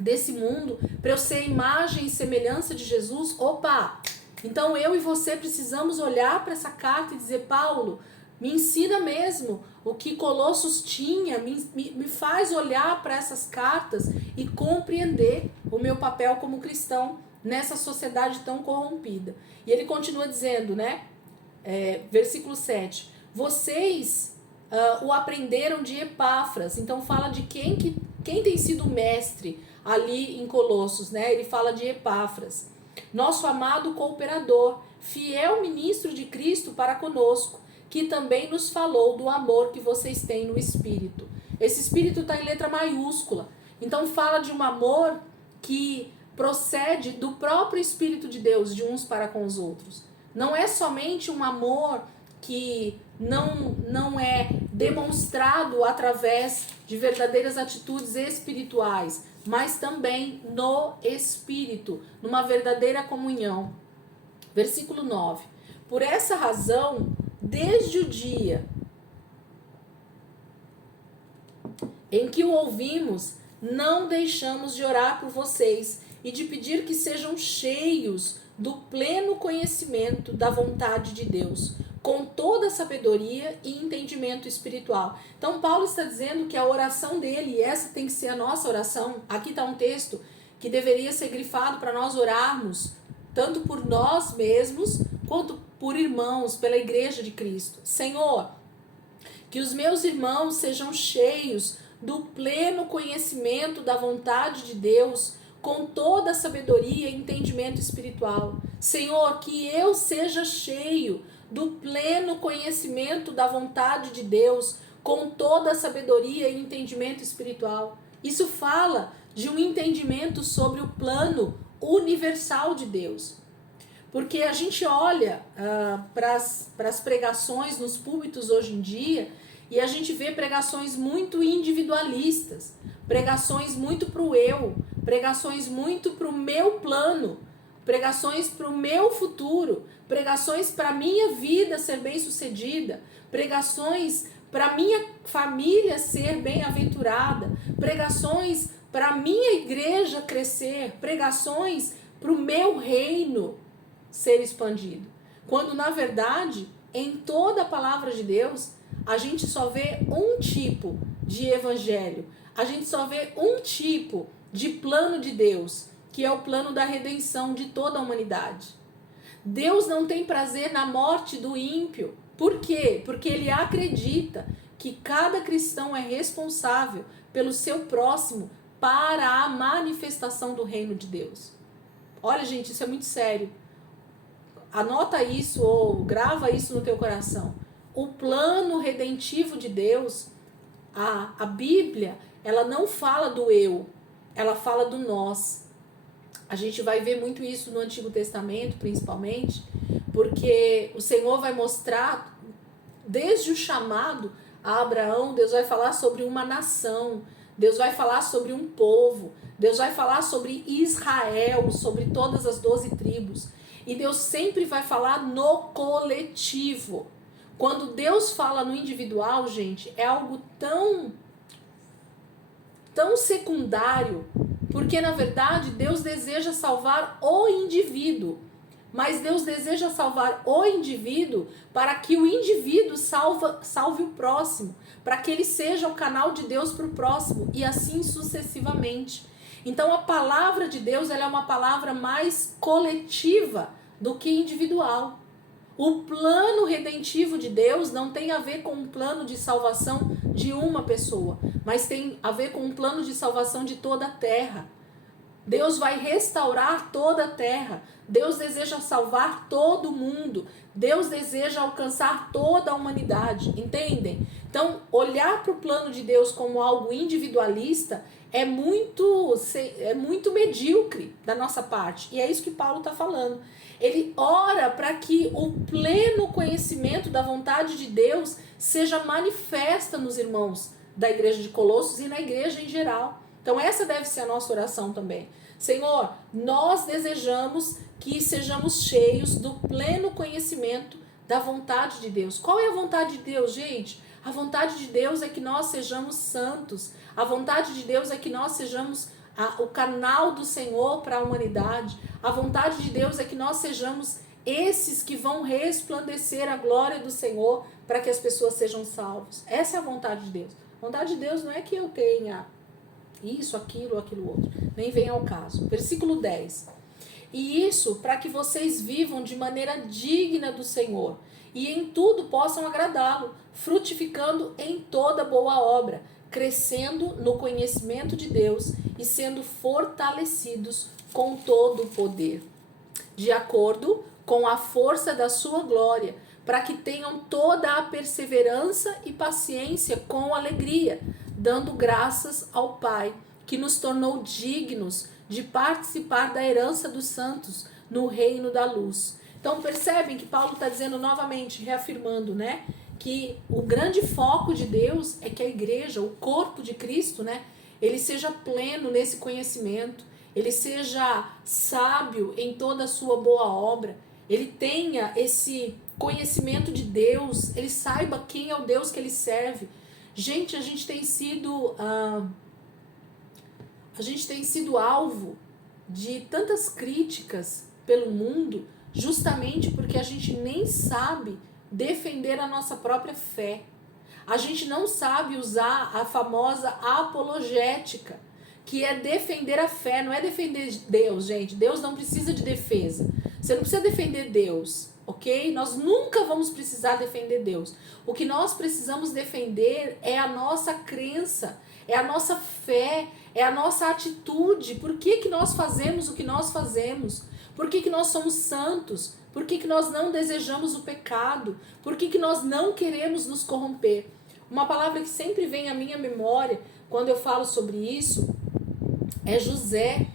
desse mundo, para eu ser imagem e semelhança de Jesus, opa! Então eu e você precisamos olhar para essa carta e dizer, Paulo, me ensina mesmo o que Colossos tinha, me faz olhar para essas cartas e compreender o meu papel como cristão nessa sociedade tão corrompida. E ele continua dizendo, né? Versículo 7, vocês o aprenderam de Epáfras. Então fala de quem tem sido o mestre ali em Colossos, né? Ele fala de Epáfras, nosso amado cooperador, fiel ministro de Cristo para conosco, que também nos falou do amor que vocês têm no Espírito. Esse Espírito está em letra maiúscula, então fala de um amor que procede do próprio Espírito de Deus, de uns para com os outros. Não é somente um amor que não é demonstrado através de verdadeiras atitudes espirituais, mas também no Espírito, numa verdadeira comunhão. Versículo 9. Por essa razão, desde o dia em que o ouvimos, não deixamos de orar por vocês e de pedir que sejam cheios do pleno conhecimento da vontade de Deus, com toda a sabedoria e entendimento espiritual. Então Paulo está dizendo que a oração dele, e essa tem que ser a nossa oração, aqui está um texto que deveria ser grifado para nós orarmos, tanto por nós mesmos, quanto por irmãos, pela igreja de Cristo. Senhor, que os meus irmãos sejam cheios do pleno conhecimento da vontade de Deus, com toda a sabedoria e entendimento espiritual. Senhor, que eu seja cheio do pleno conhecimento da vontade de Deus, com toda a sabedoria e entendimento espiritual. Isso fala de um entendimento sobre o plano universal de Deus. Porque a gente olha para as pregações nos púlpitos hoje em dia e a gente vê pregações muito individualistas, pregações muito para o eu, pregações muito para o meu plano, pregações para o meu futuro, pregações para a minha vida ser bem-sucedida, pregações para a minha família ser bem-aventurada, pregações para a minha igreja crescer, pregações para o meu reino ser expandido. Quando, na verdade, em toda a palavra de Deus, a gente só vê um tipo de evangelho, a gente só vê um tipo de plano de Deus, que é o plano da redenção de toda a humanidade. Deus não tem prazer na morte do ímpio. Por quê? Porque ele acredita que cada cristão é responsável pelo seu próximo para a manifestação do reino de Deus. Olha, gente, isso é muito sério. Anota isso ou grava isso no teu coração. O plano redentivo de Deus, a Bíblia, ela não fala do eu, ela fala do nós. A gente vai ver muito isso no Antigo Testamento, principalmente, porque o Senhor vai mostrar, desde o chamado a Abraão, Deus vai falar sobre uma nação, Deus vai falar sobre um povo, Deus vai falar sobre Israel, sobre todas as 12 tribos. E Deus sempre vai falar no coletivo. Quando Deus fala no individual, gente, é algo tão secundário, porque na verdade Deus deseja salvar o indivíduo, mas Deus deseja salvar o indivíduo para que o indivíduo salve o próximo, para que ele seja o canal de Deus para o próximo, e assim sucessivamente. Então a palavra de Deus, ela é uma palavra mais coletiva do que individual. O plano redentivo de Deus não tem a ver com um plano de salvação de uma pessoa, mas tem a ver com um plano de salvação de toda a terra. Deus vai restaurar toda a terra. Deus deseja salvar todo mundo. Deus deseja alcançar toda a humanidade. Entendem? Então, olhar para o plano de Deus como algo individualista é muito medíocre da nossa parte. E é isso que Paulo está falando. Ele ora para que o pleno conhecimento da vontade de Deus seja manifesta nos irmãos da igreja de Colossos e na igreja em geral. Então essa deve ser a nossa oração também. Senhor, nós desejamos que sejamos cheios do pleno conhecimento da vontade de Deus. Qual é a vontade de Deus, gente? A vontade de Deus é que nós sejamos santos. A vontade de Deus é que nós sejamos o canal do Senhor para a humanidade. A vontade de Deus é que nós sejamos esses que vão resplandecer a glória do Senhor para que as pessoas sejam salvas. Essa é a vontade de Deus. A vontade de Deus não é que eu tenha isso, aquilo outro. Nem vem ao caso. Versículo 10. E isso para que vocês vivam de maneira digna do Senhor e em tudo possam agradá-lo, frutificando em toda boa obra, crescendo no conhecimento de Deus e sendo fortalecidos com todo o poder, de acordo com a força da sua glória, para que tenham toda a perseverança e paciência com alegria, dando graças ao Pai, que nos tornou dignos de participar da herança dos santos no reino da luz. Então percebem que Paulo está dizendo novamente, reafirmando, né, que o grande foco de Deus é que a igreja, o corpo de Cristo, né, ele seja pleno nesse conhecimento, ele seja sábio em toda a sua boa obra, ele tenha esse conhecimento de Deus, ele saiba quem é o Deus que ele serve. Gente, a gente tem sido alvo de tantas críticas pelo mundo, justamente porque a gente nem sabe defender a nossa própria fé. A gente não sabe usar a famosa apologética, que é defender a fé, não é defender Deus, gente. Deus não precisa de defesa. Você não precisa defender Deus, ok? Nós nunca vamos precisar defender Deus. O que nós precisamos defender é a nossa crença, é a nossa fé, é a nossa atitude. Por que nós fazemos o que nós fazemos? Por que nós somos santos? Por que nós não desejamos o pecado? Por que nós não queremos nos corromper? Uma palavra que sempre vem à minha memória quando eu falo sobre isso é José,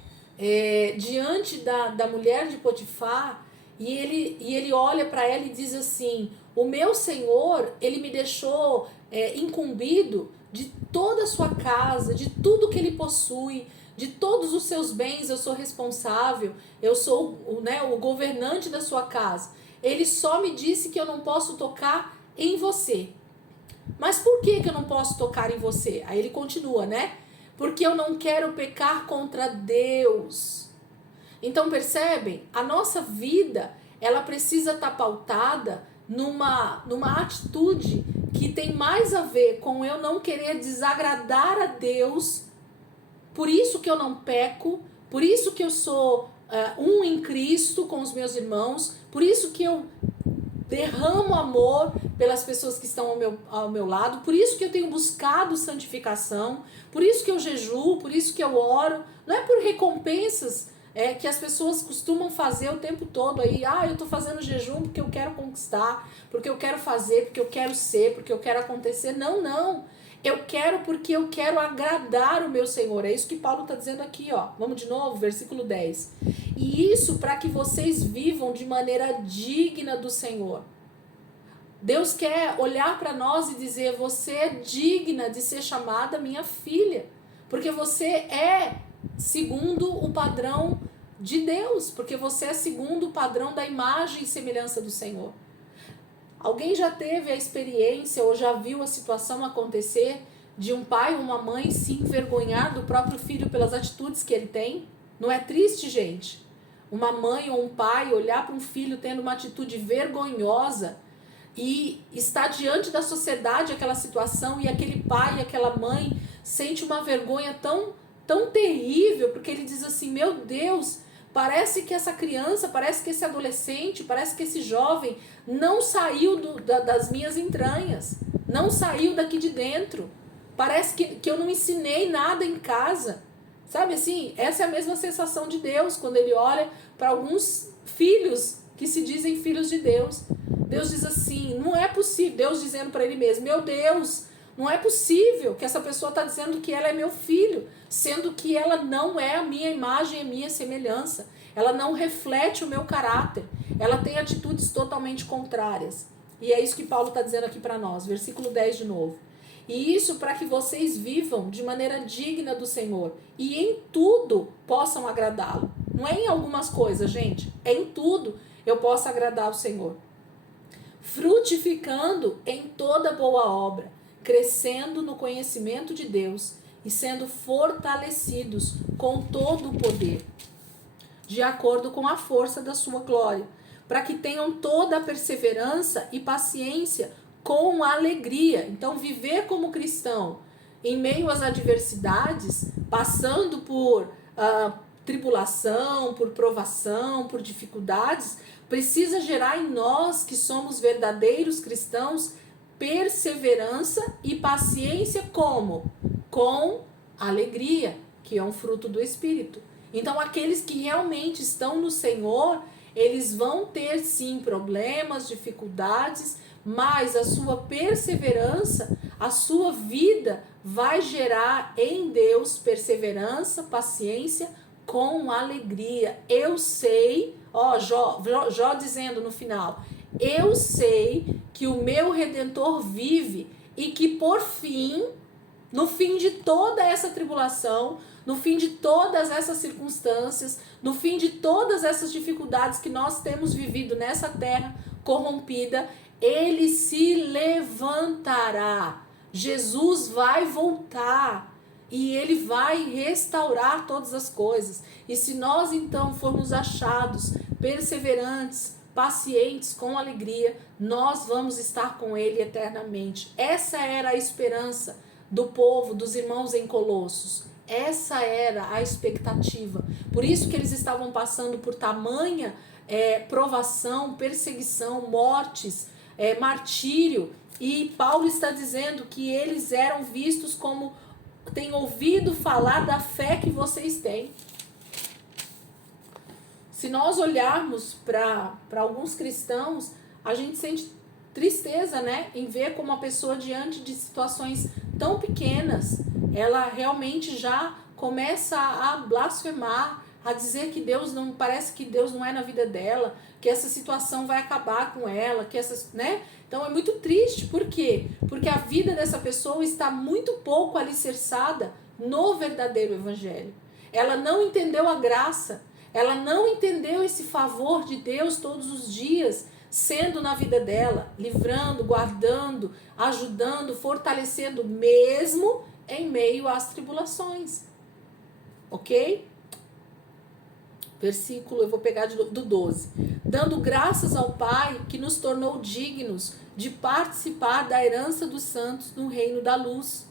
diante da mulher de Potifar, e ele olha para ela e diz assim: o meu Senhor, ele me deixou incumbido de toda a sua casa, de tudo que ele possui, de todos os seus bens, eu sou responsável, eu sou o governante da sua casa. Ele só me disse que eu não posso tocar em você. Mas por que eu não posso tocar em você? Aí ele continua, né? Porque eu não quero pecar contra Deus. Então percebem? A nossa vida, ela precisa estar pautada numa atitude que tem mais a ver com eu não querer desagradar a Deus. Por isso que eu não peco, por isso que eu sou um em Cristo com os meus irmãos, por isso que eu derramo amor pelas pessoas que estão ao meu lado, por isso que eu tenho buscado santificação, por isso que eu jejuo, por isso que eu oro, não é por recompensas que as pessoas costumam fazer o tempo todo aí, eu tô fazendo jejum porque eu quero conquistar, porque eu quero fazer, porque eu quero ser, porque eu quero acontecer, não, eu quero porque eu quero agradar o meu Senhor, é isso que Paulo está dizendo aqui, ó. Vamos de novo, versículo 10. E isso para que vocês vivam de maneira digna do Senhor. Deus quer olhar para nós e dizer, você é digna de ser chamada minha filha, porque você é segundo o padrão de Deus, porque você é segundo o padrão da imagem e semelhança do Senhor. Alguém já teve a experiência ou já viu a situação acontecer de um pai ou uma mãe se envergonhar do próprio filho pelas atitudes que ele tem? Não é triste, gente? Uma mãe ou um pai olhar para um filho tendo uma atitude vergonhosa e está diante da sociedade aquela situação e aquele pai e aquela mãe sente uma vergonha tão terrível, porque ele diz assim, meu Deus, parece que essa criança, parece que esse adolescente, parece que esse jovem não saiu das minhas entranhas, não saiu daqui de dentro, parece que eu não ensinei nada em casa, sabe assim? Essa é a mesma sensação de Deus quando ele olha para alguns filhos que se dizem filhos de Deus. Deus diz assim, não é possível, Deus dizendo para ele mesmo, meu Deus, não é possível que essa pessoa está dizendo que ela é meu filho, sendo que ela não é a minha imagem, a minha semelhança. Ela não reflete o meu caráter. Ela tem atitudes totalmente contrárias. E é isso que Paulo está dizendo aqui para nós. Versículo 10 de novo. E isso para que vocês vivam de maneira digna do Senhor. E em tudo possam agradá-lo. Não é em algumas coisas, gente. É em tudo eu posso agradar o Senhor. Frutificando em toda boa obra, crescendo no conhecimento de Deus e sendo fortalecidos com todo o poder, de acordo com a força da sua glória, para que tenham toda a perseverança e paciência com alegria. Então, viver como cristão em meio às adversidades, passando por tribulação, por provação, por dificuldades, precisa gerar em nós, que somos verdadeiros cristãos, perseverança e paciência como? Com alegria, que é um fruto do Espírito. Então, aqueles que realmente estão no Senhor, eles vão ter sim problemas, dificuldades, mas a sua perseverança, a sua vida vai gerar em Deus perseverança, paciência com alegria. Eu sei, Jó dizendo no final, eu sei que o meu Redentor vive e que por fim, no fim de toda essa tribulação, no fim de todas essas circunstâncias, no fim de todas essas dificuldades que nós temos vivido nessa terra corrompida, ele se levantará. Jesus vai voltar e ele vai restaurar todas as coisas. E se nós então formos achados perseverantes, pacientes, com alegria, nós vamos estar com ele eternamente. Essa era a esperança do povo, dos irmãos em Colossos. Essa era a expectativa. Por isso que eles estavam passando por tamanha provação, perseguição, mortes, martírio. E Paulo está dizendo que eles eram vistos como têm ouvido falar da fé que vocês têm. Se nós olharmos para alguns cristãos, a gente sente tristeza, né, em ver como a pessoa diante de situações tão pequenas, ela realmente já começa a blasfemar, a dizer que Deus não, parece que Deus não é na vida dela, que essa situação vai acabar com ela, que essa, né? Então é muito triste, por quê? Porque a vida dessa pessoa está muito pouco alicerçada no verdadeiro evangelho. Ela não entendeu a graça, ela não entendeu esse favor de Deus todos os dias, sendo na vida dela, livrando, guardando, ajudando, fortalecendo, mesmo em meio às tribulações. Ok? Versículo, eu vou pegar do 12. Dando graças ao Pai que nos tornou dignos de participar da herança dos santos no reino da luz,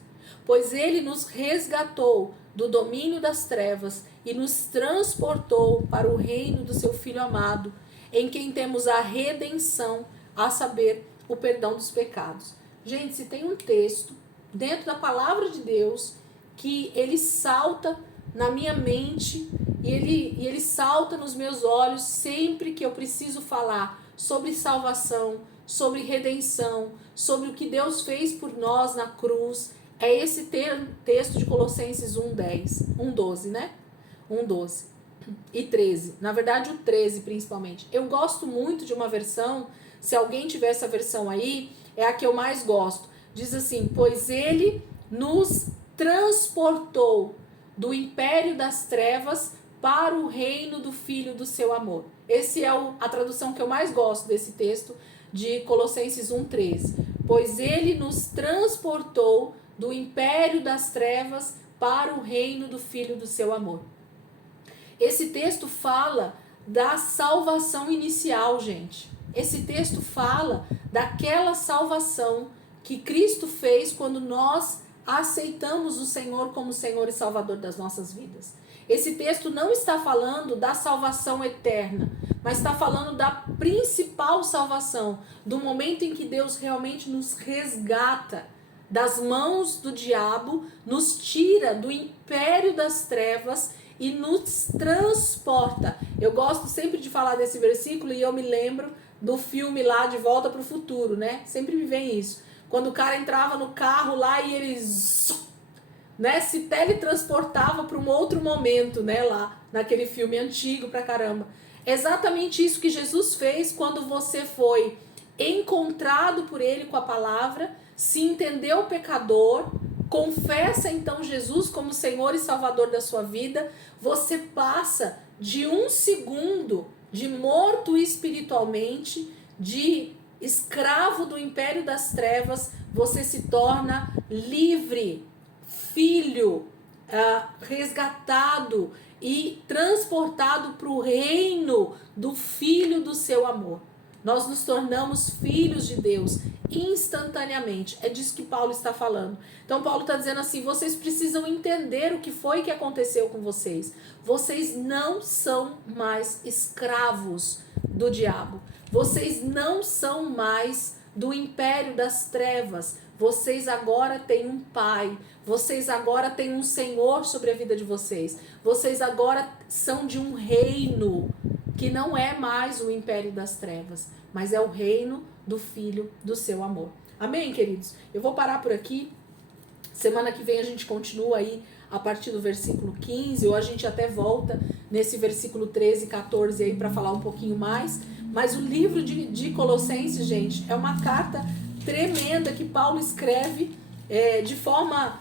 pois ele nos resgatou do domínio das trevas e nos transportou para o reino do seu Filho amado, em quem temos a redenção, a saber, o perdão dos pecados. Gente, se tem um texto dentro da palavra de Deus que ele salta na minha mente e ele salta nos meus olhos sempre que eu preciso falar sobre salvação, sobre redenção, sobre o que Deus fez por nós na cruz, é esse texto de Colossenses 1:12, né? 1:12 e 13. Na verdade, o 13 principalmente. Eu gosto muito de uma versão, se alguém tiver essa versão aí, é a que eu mais gosto. Diz assim: pois ele nos transportou do império das trevas para o reino do Filho do seu amor. Essa é a tradução que eu mais gosto desse texto de Colossenses 1:13. Pois ele nos transportou do império das trevas para o reino do Filho do seu amor. Esse texto fala da salvação inicial, gente. Esse texto fala daquela salvação que Cristo fez quando nós aceitamos o Senhor como Senhor e Salvador das nossas vidas. Esse texto não está falando da salvação eterna, mas está falando da principal salvação, do momento em que Deus realmente nos resgata das mãos do diabo, nos tira do império das trevas e nos transporta. Eu gosto sempre de falar desse versículo e eu me lembro do filme lá De Volta para o Futuro, né? Sempre me vem isso. Quando o cara entrava no carro lá e ele, né, se teletransportava para um outro momento, né, lá naquele filme antigo pra caramba. É exatamente isso que Jesus fez quando você foi encontrado por ele com a palavra, se entendeu pecador, confessa então Jesus como Senhor e Salvador da sua vida, você passa de um segundo de morto espiritualmente, de escravo do império das trevas, você se torna livre, filho, resgatado e transportado para o reino do Filho do seu amor. Nós nos tornamos filhos de Deus instantaneamente. É disso que Paulo está falando. Então Paulo está dizendo assim: vocês precisam entender o que foi que aconteceu com vocês. Vocês não são mais escravos do diabo. Vocês não são mais do império das trevas. Vocês agora têm um pai. Vocês agora têm um Senhor sobre a vida de vocês. Vocês agora são de um reino que não é mais o império das trevas, mas é o reino do Filho do seu amor. Amém, queridos? Eu vou parar por aqui. Semana que vem a gente continua aí a partir do versículo 15, ou a gente até volta nesse versículo 13 e 14 aí para falar um pouquinho mais. Mas o livro de Colossenses, gente, é uma carta tremenda que Paulo escreve de forma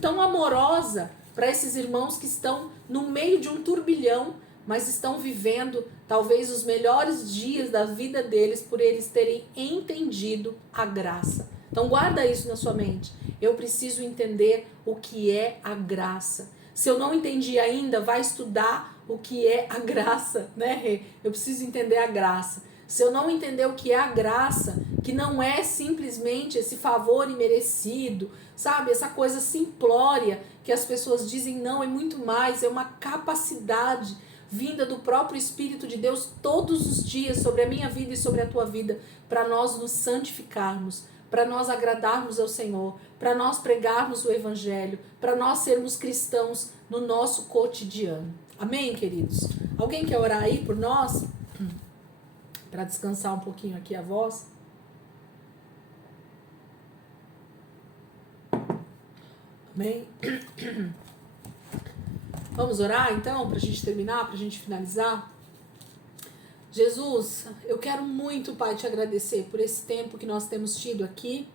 tão amorosa para esses irmãos que estão no meio de um turbilhão, mas estão vivendo talvez os melhores dias da vida deles por eles terem entendido a graça. Então guarda isso na sua mente. Eu preciso entender o que é a graça. Se eu não entendi ainda, vai estudar o que é a graça, né? Eu preciso entender a graça. Se eu não entender o que é a graça, que não é simplesmente esse favor imerecido, sabe? Essa coisa simplória que as pessoas dizem, não, é muito mais, é uma capacidade vinda do próprio Espírito de Deus todos os dias sobre a minha vida e sobre a tua vida, para nós nos santificarmos, para nós agradarmos ao Senhor, para nós pregarmos o Evangelho, para nós sermos cristãos no nosso cotidiano. Amém, queridos? Alguém quer orar aí por nós? Para descansar um pouquinho aqui a voz. Amém? Vamos orar então, para a gente terminar, para a gente finalizar? Jesus, eu quero muito, Pai, te agradecer por esse tempo que nós temos tido aqui,